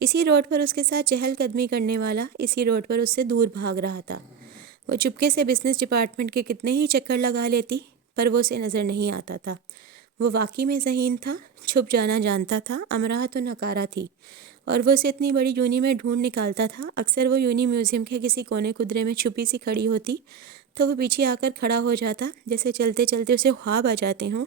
اسی روڈ پر اس کے ساتھ چہل قدمی کرنے والا اسی روڈ پر اس سے دور بھاگ رہا تھا۔ وہ چپکے سے بزنس ڈپارٹمنٹ کے کتنے ہی چکر لگا لیتی پر وہ اسے نظر نہیں آتا تھا۔ وہ واقعی میں ذہین تھا، چھپ جانا جانتا تھا۔ امرہ تو ناکارہ تھی اور وہ اسے اتنی بڑی یونی میں ڈھونڈ نکالتا تھا۔ اکثر وہ یونی میوزیم کے کسی کونے قدرے میں چھپی سی کھڑی ہوتی تو وہ پیچھے آ کر کھڑا ہو جاتا، جیسے چلتے چلتے اسے خواب آ جاتے ہوں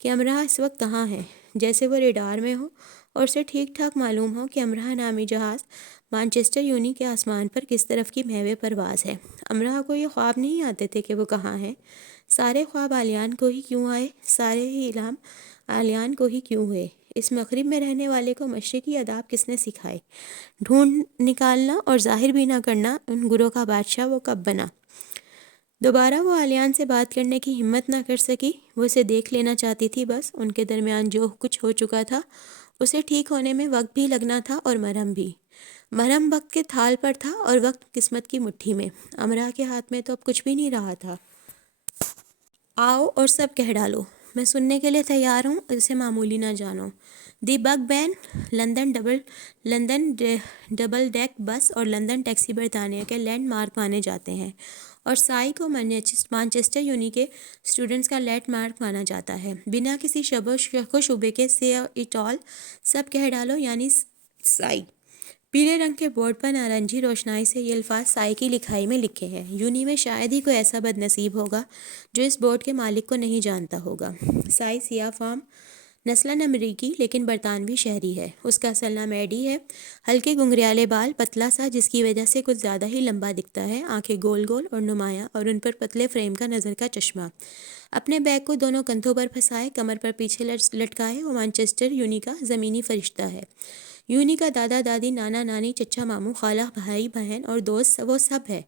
کہ امرہ اس وقت کہاں ہے، جیسے وہ ریڈار میں ہو اور اسے ٹھیک ٹھاک معلوم ہو کہ امرہ نامی جہاز مانچسٹر یونی کے آسمان پر کس طرف کی محو پرواز ہے۔ امرہ کو یہ خواب نہیں آتے تھے کہ وہ کہاں ہے۔ سارے خواب آلیان کو ہی کیوں آئے؟ سارے ہی الہام آلیان کو ہی کیوں ہوئے؟ اس مغرب میں رہنے والے کو مشرقی آداب کس نے سکھائے؟ ڈھونڈ نکالنا اور ظاہر بھی نہ کرنا ان گروہ کا بادشاہ وہ کب بنا؟ دوبارہ وہ آلیان سے بات کرنے کی ہمت نہ کر سکی۔ وہ اسے دیکھ لینا چاہتی تھی بس۔ ان کے درمیان جو کچھ ہو چکا تھا اسے ٹھیک ہونے میں وقت بھی لگنا تھا اور مرہم بھی۔ مرہم وقت کے تھال پر تھا اور وقت قسمت کی مٹھی میں۔ امرہ کے ہاتھ میں تو اب کچھ بھی نہیں رہا تھا۔ آؤ اور سب کہہ ڈالو، میں سننے کے لیے تیار ہوں، اسے معمولی نہ جانو۔ The big been, London double deck بس اور لندن ٹیکسی برطانیہ کے لینڈ مارک مانے جاتے ہیں، اور سائی کو مانچسٹر یونی کے اسٹوڈنٹس کا لینڈ مارک مانا جاتا ہے۔ بنا کسی شک و شبے کے سے اٹ آل، سب کہہ ڈالو یعنی سائی۔ پیلے رنگ کے بورڈ پر نارنجی روشنائی سے یہ الفاظ سائی کی لکھائی میں لکھے ہیں۔ یونی میں شاید ہی کوئی ایسا بد نصیب ہوگا جو اس بورڈ کے مالک کو نہیں جانتا ہوگا۔ سائی سیاہ فام، نسلاً امریکی لیکن برطانوی شہری ہے۔ اس کا اصل نام ایڈی ہے۔ ہلکے گھنگریالے بال، پتلا سا جس کی وجہ سے کچھ زیادہ ہی لمبا دکھتا ہے، آنکھیں گول گول اور نمایاں اور ان پر پتلے فریم کا نظر کا چشمہ۔ اپنے بیگ کو دونوں کندھوں پر پھنسائے، کمر پر پیچھے لٹکائے، وہ مانچسٹر یونی کا زمینی فرشتہ ہے۔ یونی کا دادا دادی، نانا نانی، چچا ماموں، خالہ، بھائی بہن اور دوست، وہ سب ہے۔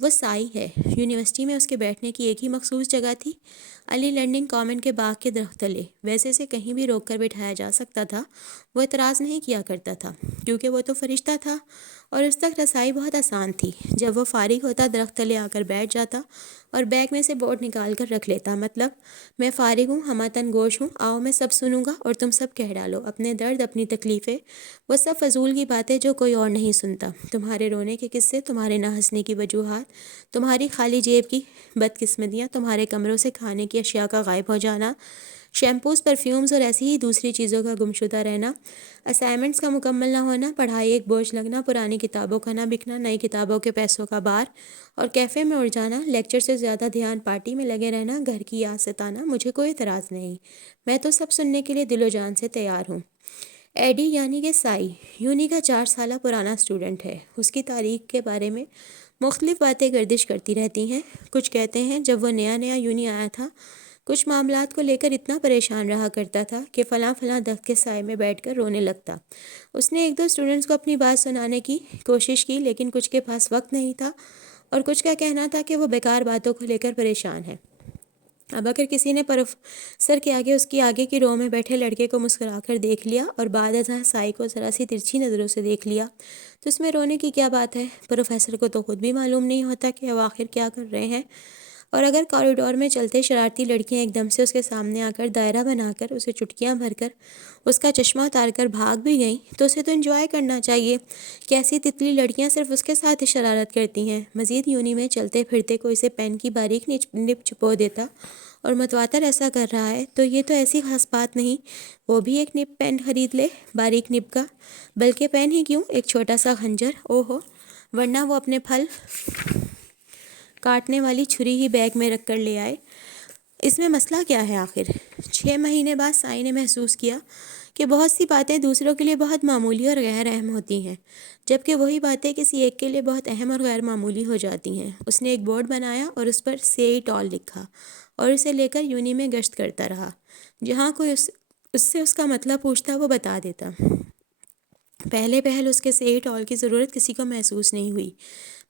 وہ سائی ہے۔ یونیورسٹی میں اس کے بیٹھنے کی ایک ہی مخصوص جگہ تھی، علی لرننگ کامن کے باغ کے درخت تلے۔ ویسے اسے کہیں بھی روک کر بٹھایا جا سکتا تھا، وہ اعتراض نہیں کیا کرتا تھا کیونکہ وہ تو فرشتہ تھا اور اس تک رسائی بہت آسان تھی۔ جب وہ فارغ ہوتا درخت تلے آ کر بیٹھ جاتا اور بیگ میں سے بورڈ نکال کر رکھ لیتا، مطلب میں فارغ ہوں، ہمہ گوش ہوں، آؤ میں سب سنوں گا اور تم سب کہہ ڈالو اپنے درد، اپنی تکلیفیں، وہ سب فضول کی باتیں جو کوئی اور نہیں سنتا، تمہارے رونے کے قصے، تمہارے نہ ہنسنے کی وجوہات، تمہاری خالی جیب کی بدقسمتیاں، تمہارے کمروں سے کھانے کی اشیاء کا غائب ہو جانا، شیمپوز، پرفیومز اور ایسی ہی دوسری چیزوں کا گمشدہ رہنا، اسائنمنٹس کا مکمل نہ ہونا، پڑھائی ایک بوجھ لگنا، پرانی کتابوں کا نہ بکنا، نئی کتابوں کے پیسوں کا بار اور کیفے میں اڑ جانا، لیکچر سے زیادہ دھیان پارٹی میں لگے رہنا، گھر کی یاد ستانا، مجھے کوئی اعتراض نہیں، میں تو سب سننے کے لیے دل و جان سے تیار ہوں۔ ایڈی یعنی کہ سائی یونی کا 4 سالہ پرانا اسٹوڈنٹ ہے۔ اس کی تاریخ کے بارے میں مختلف باتیں گردش کرتی رہتی ہیں۔ کچھ کہتے ہیں جب وہ نیا یونی آیا تھا کچھ معاملات کو لے کر اتنا پریشان رہا کرتا تھا کہ فلاں درخت کے سائے میں بیٹھ کر رونے لگتا۔ اس نے ایک دو اسٹوڈنٹس کو اپنی بات سنانے کی کوشش کی، لیکن کچھ کے پاس وقت نہیں تھا اور کچھ کا کہنا تھا کہ وہ بیکار باتوں کو لے کر پریشان ہے۔ اب اگر کسی نے پروفیسر کے آگے اس کی آگے کی رو میں بیٹھے لڑکے کو مسکرا کر دیکھ لیا اور بعد ازاں سائی کو ذرا سی ترچھی نظروں سے دیکھ لیا تو اس میں رونے کی کیا بات ہے؟ پروفیسر کو تو خود بھی معلوم نہیں ہوتا کہ وہ آخر کیا کر رہے ہیں، اور اگر کوریڈور میں چلتے شرارتی لڑکیاں ایک دم سے اس کے سامنے آ کر دائرہ بنا کر اسے چٹکیاں بھر کر اس کا چشمہ اتار کر بھاگ بھی گئیں تو اسے تو انجوائے کرنا چاہیے کہ ایسی تتلی لڑکیاں صرف اس کے ساتھ ہی شرارت کرتی ہیں۔ مزید یونی میں چلتے پھرتے کوئی سے پین کی باریک نب چھپو دیتا اور متواتر ایسا کر رہا ہے تو یہ تو ایسی خاص بات نہیں، وہ بھی ایک نب پین خرید لے باریک نب کا، بلکہ پین ہی کیوں، ایک چھوٹا سا خنجر، او ہو، ورنہ وہ اپنے پھل کاٹنے والی چھری ہی بیگ میں رکھ کر لے آئے۔ اس میں مسئلہ کیا ہے آخر؟ 6 مہینے بعد سائی نے محسوس کیا کہ بہت سی باتیں دوسروں کے لیے بہت معمولی اور غیر اہم ہوتی ہیں، جبکہ وہی باتیں کسی ایک کے لیے بہت اہم اور غیر معمولی ہو جاتی ہیں۔ اس نے ایک بورڈ بنایا اور اس پر سی ٹال لکھا اور اسے لے کر یونی میں گشت کرتا رہا۔ جہاں کوئی اس سے اس کا مطلب پوچھتا وہ بتا دیتا۔ پہل اس کے سی ٹال کی ضرورت کسی کو محسوس نہیں ہوئی،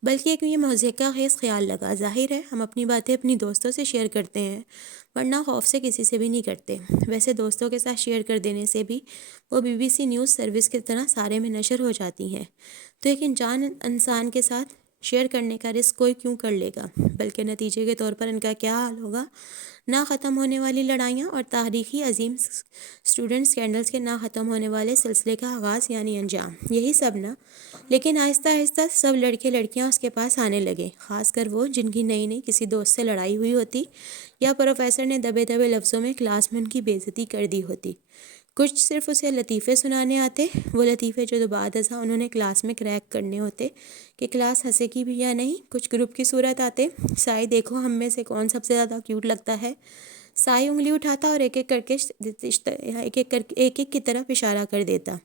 بلکہ ایک یہ مضحکہ خیز خیال لگا، ظاہر ہے ہم اپنی باتیں اپنی دوستوں سے شیئر کرتے ہیں، ورنہ خوف سے کسی سے بھی نہیں کرتے۔ ویسے دوستوں کے ساتھ شیئر کر دینے سے بھی وہ BBC نیوز سروس کی طرح سارے میں نشر ہو جاتی ہیں، تو ایک انسان کے ساتھ شیئر کرنے کا رسک کوئی کیوں کر لے گا؟ بلکہ نتیجے کے طور پر ان کا کیا حال ہوگا؟ نہ ختم ہونے والی لڑائیاں اور تاریخی عظیم اسٹوڈنٹ اسکینڈلز کے نہ ختم ہونے والے سلسلے کا آغاز یعنی انجام، یہی سب نا۔ لیکن آہستہ آہستہ سب لڑکے لڑکیاں اس کے پاس آنے لگے، خاص کر وہ جن کی نئی کسی دوست سے لڑائی ہوئی ہوتی یا پروفیسر نے دبے لفظوں میں کلاس میں ان کی بے عزتی کر دی ہوتی۔ کچھ صرف اسے لطیفے سنانے آتے، وہ لطیفے جو بعد ازاں انہوں نے کلاس میں کریک کرنے ہوتے کہ کلاس ہنسے کی بھی یا نہیں۔ کچھ گروپ کی صورت آتے، سائی دیکھو ہم میں سے کون سب سے زیادہ کیوٹ لگتا ہے۔ سائی انگلی اٹھاتا اور ایک ایک کی طرف اشارہ کر دیتا،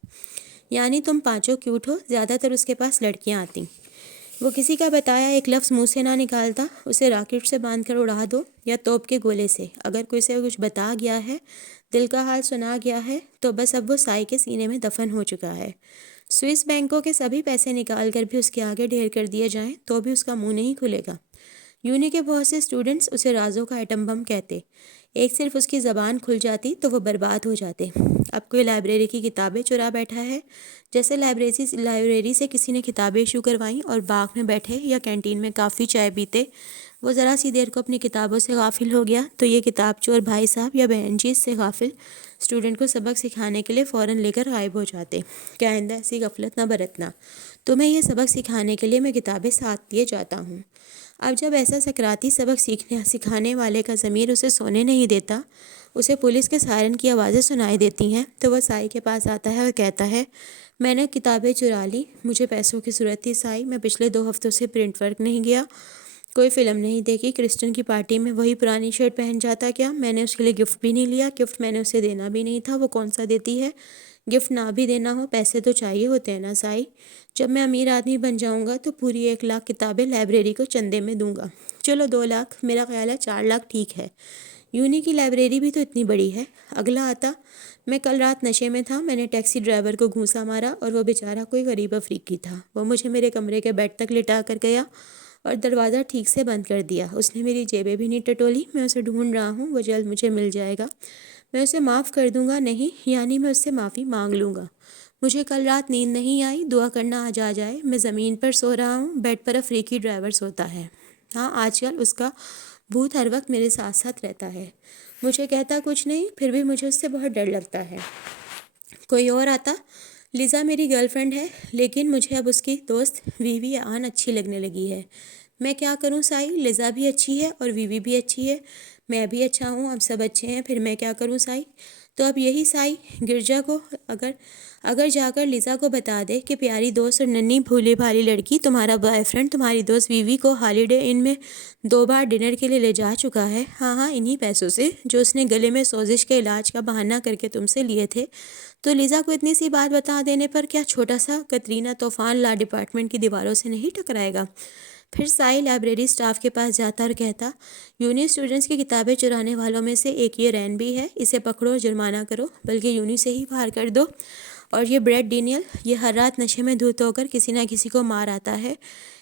یعنی تم پانچوں کیوٹ ہو۔ زیادہ تر اس کے پاس لڑکیاں آتیں۔ وہ کسی کا بتایا ایک لفظ منہ سے نہ نکالتا، اسے راکٹ سے باندھ کر اڑا دو یا توپ کے گولے سے۔ اگر کوئی سے کچھ بتا گیا ہے، دل کا حال سنا گیا ہے، تو بس اب وہ سائی کے سینے میں دفن ہو چکا ہے۔ سوئس بینکوں کے سبھی پیسے نکال کر بھی اس کے آگے ڈھیر کر دیے جائیں تو بھی اس کا منہ نہیں کھلے گا۔ یونی کے بہت سے اسٹوڈنٹس اسے رازوں کا ایٹم بم کہتے، ایک صرف اس کی زبان کھل جاتی تو وہ برباد ہو جاتے۔ اب کوئی لائبریری کی کتابیں چرا بیٹھا ہے، جیسے لائبریری سے کسی نے کتابیں ایشو کروائیں اور باغ میں بیٹھے یا کینٹین میں کافی چائے پیتے وہ ذرا سی دیر کو اپنی کتابوں سے غافل ہو گیا تو یہ کتاب چور بھائی صاحب یا بہن جی اس سے غافل اسٹوڈنٹ کو سبق سکھانے کے لیے فوراً لے کر غائب ہو جاتے کہ آئندہ ایسی غفلت نہ برتنا، تمہیں یہ سبق سکھانے کے لیے میں کتابیں ساتھ لیے جاتا ہوں۔ اب جب ایسا سکراتی سبق سکھانے والے کا ضمیر اسے سونے نہیں دیتا، اسے پولیس کے سائرن کی آوازیں سنائی دیتی ہیں، تو وہ سائی کے پاس آتا ہے اور کہتا ہے، میں نے کتابیں چرا لی، مجھے پیسوں کی ضرورت تھی سائی، میں پچھلے 2 ہفتوں سے پرنٹ ورک نہیں گیا، کوئی فلم نہیں دیکھی، کرسٹن کی پارٹی میں وہی پرانی شرٹ پہن جاتا کیا، میں نے اس کے لیے گفٹ بھی نہیں لیا، گفٹ میں نے اسے دینا بھی نہیں تھا، وہ کون سا دیتی ہے، گفٹ نہ بھی دینا ہو پیسے تو چاہیے ہوتے ہیں نا سائی، جب میں امیر آدمی بن جاؤں گا تو پوری 1 لاکھ کتابیں لائبریری کو چندے میں دوں گا، چلو 2 لاکھ، میرا خیال ہے 4 لاکھ ٹھیک ہے، یونی کی لائبریری بھی تو اتنی بڑی ہے۔ اگلا آتا، میں کل رات نشے میں تھا، میں نے ٹیکسی ڈرائیور کو گھونسا مارا اور وہ بیچارہ کوئی غریب افریقی تھا، وہ مجھے میرے کمرے کے بیڈ تک لٹا کر گیا اور دروازہ ٹھیک سے بند کر دیا، اس نے میری جیبیں بھی نہیں ٹٹولی، میں اسے ڈھونڈ رہا ہوں، وہ جلد مجھے مل جائے گا، میں اسے معاف کر دوں گا، نہیں یعنی میں اس سے معافی مانگ لوں گا، مجھے کل رات نیند نہیں آئی، دعا کرنا آج آ جائے، میں زمین پر سو رہا ہوں، بیڈ پر افریقی ڈرائیور سوتا ہے، ہاں آج کل اس کا بھوت ہر وقت میرے ساتھ ساتھ رہتا ہے، مجھے کہتا کچھ نہیں، پھر بھی مجھے اس سے بہت ڈر لگتا ہے۔ کوئی اور آتا، لیزا میری گرل فرینڈ ہے، لیکن مجھے اب اس کی دوست ویوی آن اچھی لگنے لگی ہے، میں کیا کروں سائی، لیزا بھی اچھی ہے اور ویوی بھی اچھی ہے، میں بھی اچھا ہوں، اب سب اچھے ہیں، پھر میں کیا کروں سائی، تو اب یہی سائی گرجا کو اگر جا کر لیزا کو بتا دے کہ پیاری دوست اور ننھی بھولی بھالی لڑکی تمہارا بوائے فرینڈ تمہاری دوست ویوی کو ہالیڈے ان میں 2 بار ڈنر کے لیے لے جا چکا ہے، ہاں انہی پیسوں سے جو اس نے گلے میں سوزش کے علاج کا بہانہ کر کے تم سے لیے تھے، تو لیزا کو اتنی سی بات بتا دینے پر کیا چھوٹا سا کترینہ طوفان لا ڈپارٹمنٹ کی دیواروں سے نہیں ٹکرائے گا؟ پھر سائی لائبریری سٹاف کے پاس جاتا اور کہتا، یونی اسٹوڈنٹس کی کتابیں چرانے والوں میں سے ایک یہ رین بھی ہے، اسے پکڑو اور جرمانہ کرو، بلکہ یونی سے ہی باہر کر دو۔ اور یہ بریڈ ڈینیل، یہ ہر رات نشے میں دھت ہو کر کسی نہ کسی کو مار آتا ہے۔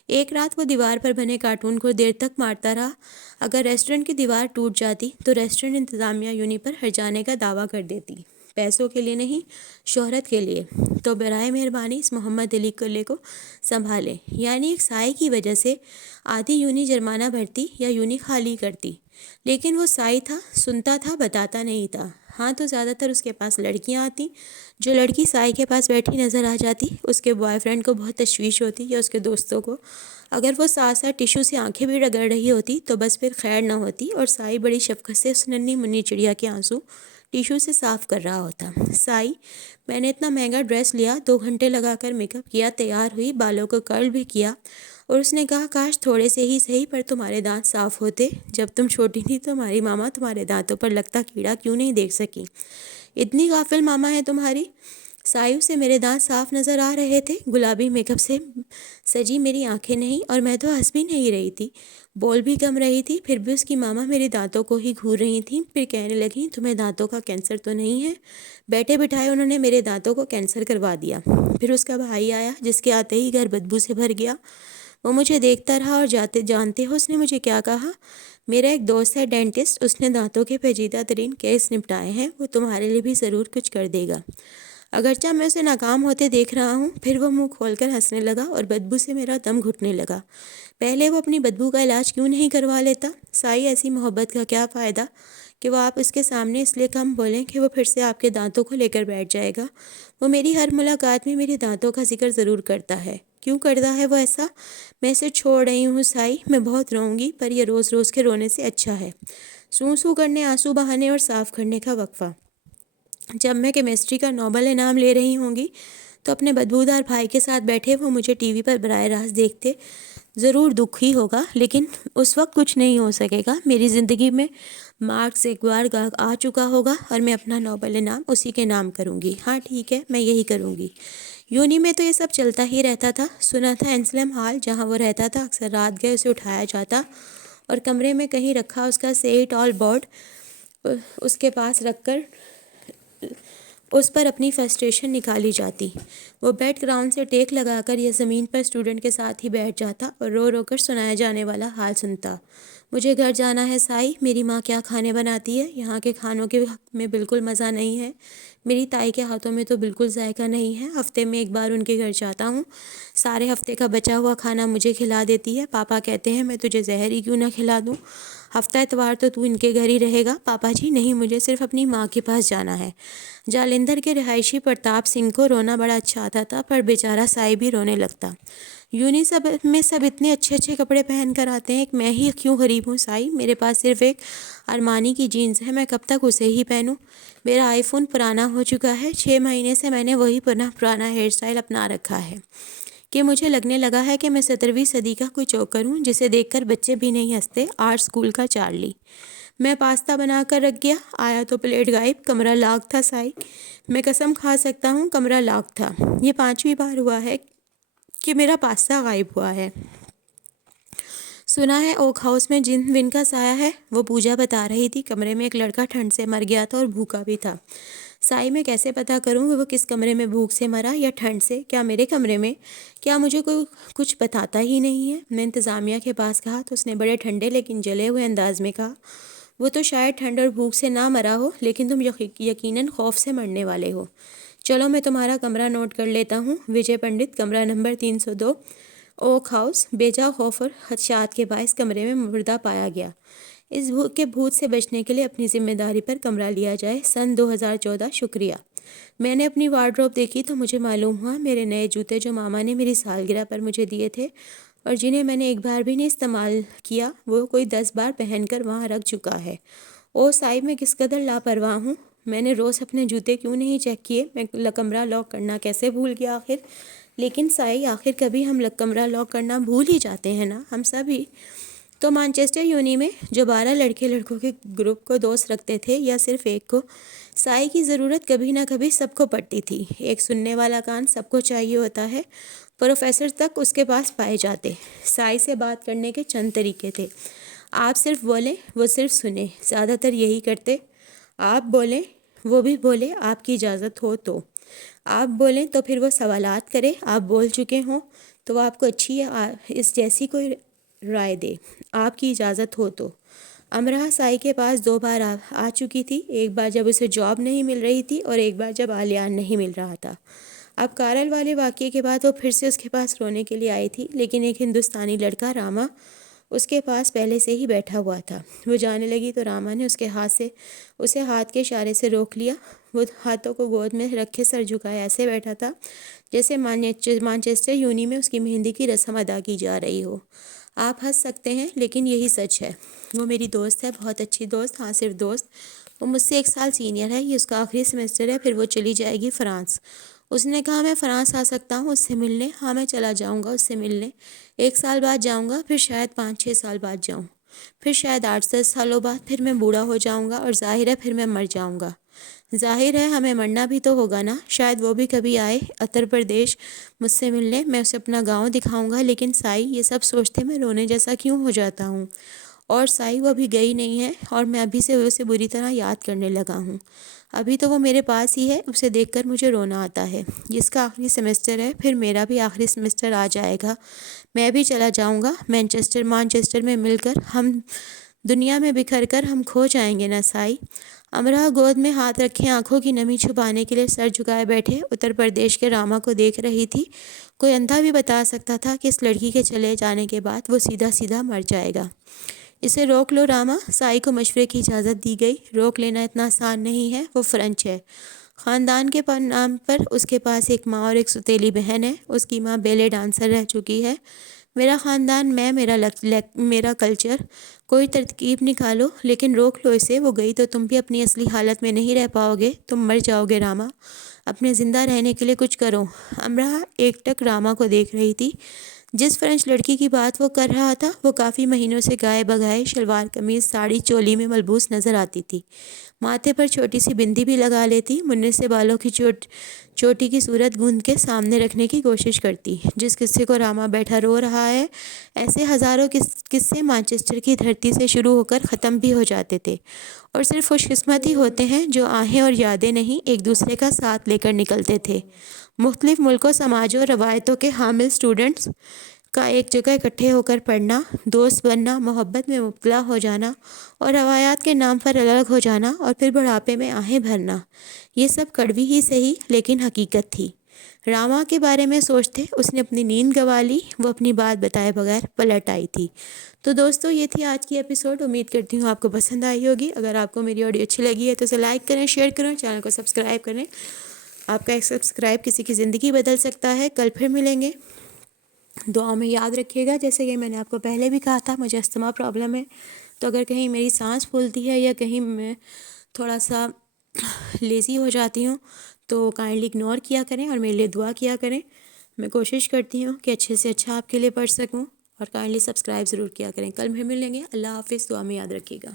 ایک رات وہ دیوار پر بنے کارٹون کو دیر تک مارتا رہا۔ اگر ریسٹورنٹ کی دیوار ٹوٹ جاتی تو ریسٹورنٹ انتظامیہ یونی پر ہرجانے کا دعویٰ کر دیتی، پیسوں کے لیے نہیں، شہرت کے لیے۔ تو برائے مہربانی اس محمد علی قلعے کو سنبھالیں۔ یعنی ایک سائی کی وجہ سے آدھی یونی جرمانہ بھرتی یا یونی خالی کرتی، لیکن وہ سائی تھا، سنتا تھا، بتاتا نہیں تھا۔ ہاں تو زیادہ تر اس کے پاس لڑکیاں آتی، جو لڑکی سائی کے پاس بیٹھی نظر آ جاتی، اس کے بوائے فرینڈ کو بہت تشویش ہوتی یا اس کے دوستوں کو۔ اگر وہ ساتھ ساتھ ٹیشو سے آنکھیں بھی رگڑ رہی ہوتی تو بس پھر خیر نہ ہوتی، اور سائی بڑی شفقت سے اس ننھی منی چڑیا کے آنسو ٹیشو سے صاف کر رہا ہوتا۔ سائی، میں نے اتنا مہنگا ڈریس لیا، 2 گھنٹے لگا کر میک اپ کیا، تیار ہوئی، بالوں کو کرل بھی کیا، اور اس نے کہا کاش تھوڑے سے ہی صحیح پر تمہارے دانت صاف ہوتے۔ جب تم چھوٹی تھی تو ہماری ماما تمہارے دانتوں پر لگتا کیڑا کیوں نہیں دیکھ سکی؟ اتنی غافل ماما ہے تمہاری۔ سایوں سے میرے دانت صاف نظر آ رہے تھے، گلابی میک اپ سے سجی میری آنکھیں نہیں، اور میں تو ہنس بھی نہیں رہی تھی، بول بھی کم رہی تھی، پھر بھی اس کی ماما میرے دانتوں کو ہی گھور رہی تھیں۔ پھر کہنے لگیں تمہیں دانتوں کا کینسر تو نہیں ہے؟ بیٹھے بٹھائے انہوں نے میرے دانتوں کو کینسر کروا دیا۔ پھر اس کا بھائی آیا جس کے آتے ہی گھر بدبو سے بھر گیا۔ وہ مجھے دیکھتا رہا، اور جانتے ہو اس نے مجھے کیا کہا؟ میرا ایک دوست ہے ڈینٹسٹ، اس نے دانتوں کے پیچیدہ ترین کیس نپٹائے ہیں، وہ تمہارے لیے بھی ضرور کچھ کر دے گا۔ اگرچہ میں اسے ناکام ہوتے دیکھ رہا ہوں۔ پھر وہ منہ کھول کر ہنسنے لگا اور بدبو سے میرا دم گھٹنے لگا۔ پہلے وہ اپنی بدبو کا علاج کیوں نہیں کروا لیتا؟ سائی، ایسی محبت کا کیا فائدہ کہ وہ آپ اس کے سامنے اس لیے کم بولیں کہ وہ پھر سے آپ کے دانتوں کو لے کر بیٹھ جائے گا۔ وہ میری ہر ملاقات میں میرے دانتوں کا ذکر ضرور کرتا ہے۔ کیوں کرتا ہے وہ ایسا؟ میں اسے چھوڑ رہی ہوں سائی، میں بہت روؤں گی، پر یہ روز روز کے رونے سے اچھا ہے۔ سو سو کرنے، آنسو بہانے اور صاف کرنے کا وقفہ۔ جب میں کیمسٹری کا نوبل انعام لے رہی ہوں گی تو اپنے بدبودار بھائی کے ساتھ بیٹھے وہ مجھے ٹی وی پر براہ راست دیکھتے، ضرور دکھ ہی ہوگا، لیکن اس وقت کچھ نہیں ہو سکے گا۔ میری زندگی میں مارکس ایک بار آ چکا ہوگا اور میں اپنا نوبل انعام اسی کے نام کروں گی۔ ہاں ٹھیک ہے، میں یہی کروں گی۔ یونی میں تو یہ سب چلتا ہی رہتا تھا۔ سنا تھا اینسلم ہال جہاں وہ رہتا تھا، اکثر رات گئے اسے اٹھایا جاتا اور کمرے میں کہیں رکھا اس کا سی اٹ آل بورڈ اس کے پاس رکھ کر اس پر اپنی فرسٹریشن نکالی جاتی۔ وہ بیک گراؤنڈ سے ٹیک لگا کر یا زمین پر اسٹوڈنٹ کے ساتھ ہی بیٹھ جاتا اور رو رو کر سنایا جانے والا حال سنتا۔ مجھے گھر جانا ہے سائی، میری ماں کیا کھانے بناتی ہے، یہاں کے کھانوں کے میں بالکل مزہ نہیں ہے، میری تائی کے ہاتھوں میں تو بالکل ذائقہ نہیں ہے۔ ہفتے میں ایک بار ان کے گھر جاتا ہوں، سارے ہفتے کا بچا ہوا کھانا مجھے کھلا دیتی ہے۔ پاپا کہتے ہیں میں تجھے زہر ہی کیوں نہ کھلا دوں، ہفتہ اتوار تو ان کے گھر ہی رہے گا۔ پاپا جی نہیں، مجھے صرف اپنی ماں کے پاس جانا ہے۔ جالندھر کے رہائشی پرتاپ سنگھ کو رونا بڑا اچھا آتا تھا، پر بیچارہ سائی بھی رونے لگتا۔ یونی سب اتنے اچھے اچھے کپڑے پہن کر آتے ہیں، میں ہی کیوں غریب ہوں سائی؟ میرے پاس صرف ایک ارمانی کی جینز ہے، میں کب تک اسے ہی پہنوں؟ میرا آئی فون پرانا ہو چکا ہے، 6 مہینے سے میں نے وہی پرانا ہیئر اسٹائل اپنا رکھا ہے کہ مجھے لگنے لگا ہے کہ میں 17ویں صدی کا کوئی چوکر ہوں جسے دیکھ کر بچے بھی نہیں ہنستے۔ آرٹ اسکول کا چارلی۔ میں پاستا بنا کر رکھ گیا، آیا تو پلیٹ غائب، کمرہ لاک تھا سائی، میں قسم کھا سکتا ہوں کمرہ لاک تھا۔ یہ 5ویں بار ہوا ہے کہ میرا پاستا غائب ہوا ہے۔ سنا ہے اوک ہاؤس میں جن ون کا سایہ ہے، وہ پوجا بتا رہی تھی، کمرے میں ایک لڑکا ٹھنڈ سے مر گیا تھا اور بھوکا بھی تھا۔ سائی، میں کیسے پتا کروں کہ وہ کس کمرے میں بھوک سے مرا یا ٹھنڈ سے؟ کیا میرے کمرے میں؟ کیا مجھے کوئی کچھ بتاتا ہی نہیں ہے؟ میں انتظامیہ کے پاس کہا تو اس نے بڑے ٹھنڈے لیکن جلے ہوئے انداز میں کہا، وہ تو شاید ٹھنڈ اور بھوک سے نہ مرا ہو، لیکن تم یقیناً خوف سے مرنے والے ہو۔ چلو میں تمہارا کمرہ نوٹ کر لیتا ہوں۔ وجے پنڈت، کمرہ نمبر 302، اوک ہاؤس۔ بیجا خوف اور خدشات کے باعث کمرے میں مردہ پایا گیا۔ اس بھوت سے بچنے کے لیے اپنی ذمہ داری پر کمرہ لیا جائے۔ سن 2014۔ شکریہ۔ میں نے اپنی وارڈروب دیکھی تو مجھے معلوم ہوا میرے نئے جوتے جو ماما نے میری سالگرہ پر مجھے دیے تھے اور جنہیں میں نے ایک بار بھی نہیں استعمال کیا، وہ کوئی 10 بار پہن کر وہاں رکھ چکا ہے۔ او سائی، میں کس قدر لاپرواہ ہوں، میں نے روز اپنے جوتے کیوں نہیں چیک کیے؟ میں کمرہ لاک کرنا کیسے بھول گیا آخر؟ لیکن سائی، آخر کبھی ہم کمرہ لاک کرنا بھول ہی جاتے ہیں نا، ہم سب ہی۔ تو مانچسٹر یونی میں جو 12 لڑکے لڑکوں کے گروپ کو دوست رکھتے تھے یا صرف ایک کو، سائی کی ضرورت کبھی نہ کبھی سب کو پڑتی تھی۔ ایک سننے والا کان سب کو چاہیے ہوتا ہے۔ پروفیسر تک اس کے پاس پائے جاتے۔ سائی سے بات کرنے کے چند طریقے تھے۔ آپ صرف بولیں، وہ صرف سنیں، زیادہ تر یہی کرتے۔ آپ بولیں، وہ بھی بولے آپ کی اجازت ہو تو۔ آپ بولیں تو پھر وہ سوالات کرے، آپ بول چکے ہوں تو وہ آپ کو اچھی اس جیسی کوئی رائے دے، آپ کی اجازت ہو تو۔ امرا سائی کے پاس 2 بار آ چکی تھی، ایک بار جب اسے جاب نہیں مل رہی تھی اور ایک بار جب آلیان نہیں مل رہا تھا۔ اب کارل والے واقعے کے بعد وہ پھر سے اس کے پاس رونے کے لیے آئی تھی، لیکن ایک ہندوستانی لڑکا راما اس کے پاس پہلے سے ہی بیٹھا ہوا تھا۔ وہ جانے لگی تو راما نے اسے ہاتھ کے اشارے سے روک لیا۔ وہ ہاتھوں کو گود میں رکھے سر جھکائے ایسے بیٹھا تھا جیسے مانچسٹر یونی میں اس کی مہندی کی رسم ادا کی جا رہی ہو۔ آپ ہنس سکتے ہیں لیکن یہی سچ ہے۔ وہ میری دوست ہے، بہت اچھی دوست، ہاں صرف دوست۔ وہ مجھ سے 1 سال سینئر ہے، یہ اس کا آخری سیمسٹر ہے، پھر وہ چلی جائے گی فرانس۔ اس نے کہا میں فرانس آ سکتا ہوں اس سے ملنے؟ ہاں میں چلا جاؤں گا اس سے ملنے، 1 سال بعد جاؤں گا، پھر شاید 5-6 سال بعد جاؤں، پھر شاید 8-10 سالوں بعد، پھر میں بوڑھا ہو جاؤں گا اور ظاہر ہے پھر میں مر جاؤں گا۔ ظاہر ہے ہمیں مرنا بھی تو ہوگا نا، شاید وہ بھی کبھی آئے اتر پردیش مجھ سے ملنے، میں اسے اپنا گاؤں دکھاؤں گا۔ لیکن سائی، یہ سب سوچتے میں رونے جیسا کیوں ہو جاتا ہوں؟ اور سائی، وہ ابھی گئی نہیں ہے اور میں ابھی سے اسے بری طرح یاد کرنے لگا ہوں۔ ابھی تو وہ میرے پاس ہی ہے، اسے دیکھ کر مجھے رونا آتا ہے۔ جس کا آخری سیمسٹر ہے، پھر میرا بھی آخری سیمسٹر آ جائے گا، میں بھی چلا جاؤں گا مانچسٹر میں مل کر، ہم دنیا میں بکھر کر ہم کھو جائیں گے نا سائی۔ امرا گود میں ہاتھ رکھے آنکھوں کی نمی چھپانے کے لیے سر جھکائے بیٹھے اتر پردیش کے راما کو دیکھ رہی تھی۔ کوئی اندھا بھی بتا سکتا تھا کہ اس لڑکی کے چلے جانے کے بعد وہ سیدھا سیدھا مر جائے گا۔ اسے روک لو راما، سائی کو مشورے کی اجازت دی گئی۔ روک لینا اتنا آسان نہیں ہے، وہ فرنچ ہے۔ خاندان کے نام پر اس کے پاس ایک ماں اور ایک ستیلی بہن ہے۔ اس کی ماں بیلے ڈانسر رہ چکی ہے۔ میرا خاندان، میرا کلچر، کوئی ترکیب نکالو لیکن روک لو اسے۔ وہ گئی تو تم بھی اپنی اصلی حالت میں نہیں رہ پاؤ گے، تم مر جاؤ گے راما۔ اپنے زندہ رہنے کے لیے کچھ کرو۔ امرا ایک ٹک راما کو دیکھ رہی تھی۔ جس فرینچ لڑکی کی بات وہ کر رہا تھا وہ کافی مہینوں سے گائے بگائے شلوار قمیض ساڑی چولی میں ملبوس نظر آتی تھی۔ ماتھے پر چھوٹی سی بندی بھی لگا لیتی، مننے سے بالوں کی چوٹی کی صورت گوند کے سامنے رکھنے کی کوشش کرتی۔ جس قصے کو راما بیٹھا رو رہا ہے، ایسے ہزاروں قصے مانچسٹر کی دھرتی سے شروع ہو کر ختم بھی ہو جاتے تھے، اور صرف خوش قسمت ہی ہوتے ہیں جو آہیں اور یادیں نہیں، ایک دوسرے کا ساتھ لے کر نکلتے تھے۔ مختلف ملکوں، سماجوں اور روایتوں کے حامل اسٹوڈنٹس کا ایک جگہ اکٹھے ہو کر پڑھنا، دوست بننا، محبت میں مبتلا ہو جانا اور روایات کے نام پر الگ ہو جانا، اور پھر بڑھاپے میں آہیں بھرنا، یہ سب کڑوی ہی سہی لیکن حقیقت تھی۔ راما کے بارے میں سوچتے اس نے اپنی نیند گنوا لی، وہ اپنی بات بتائے بغیر پلٹ آئی تھی۔ تو دوستو، یہ تھی آج کی ایپیسوڈ۔ امید کرتی ہوں آپ کو پسند آئی ہوگی۔ اگر آپ کو میری آڈیو اچھی لگی ہے تو اسے لائک کریں، شیئر کریں، چینل کو سبسکرائب کریں۔ آپ کا ایک سبسکرائب کسی کی زندگی بدل سکتا ہے۔ کل پھر ملیں گے۔ دعاؤں میں یاد رکھیے گا، جیسے کہ میں نے آپ کو پہلے بھی کہا تھا، مجھے استھما پرابلم ہے، تو اگر کہیں میری سانس پھولتی ہے یا کہیں میں تھوڑا سا لیزی ہو جاتی ہوں تو کائنڈلی اگنور کیا کریں اور میرے لیے دعا کیا کریں۔ میں کوشش کرتی ہوں کہ اچھے سے اچھا آپ کے لیے پڑھ سکوں، اور کائنڈلی سبسکرائب ضرور کیا کریں۔ کل پھر ملیں گے۔ اللہ حافظ۔ دعا میں یاد رکھیے گا۔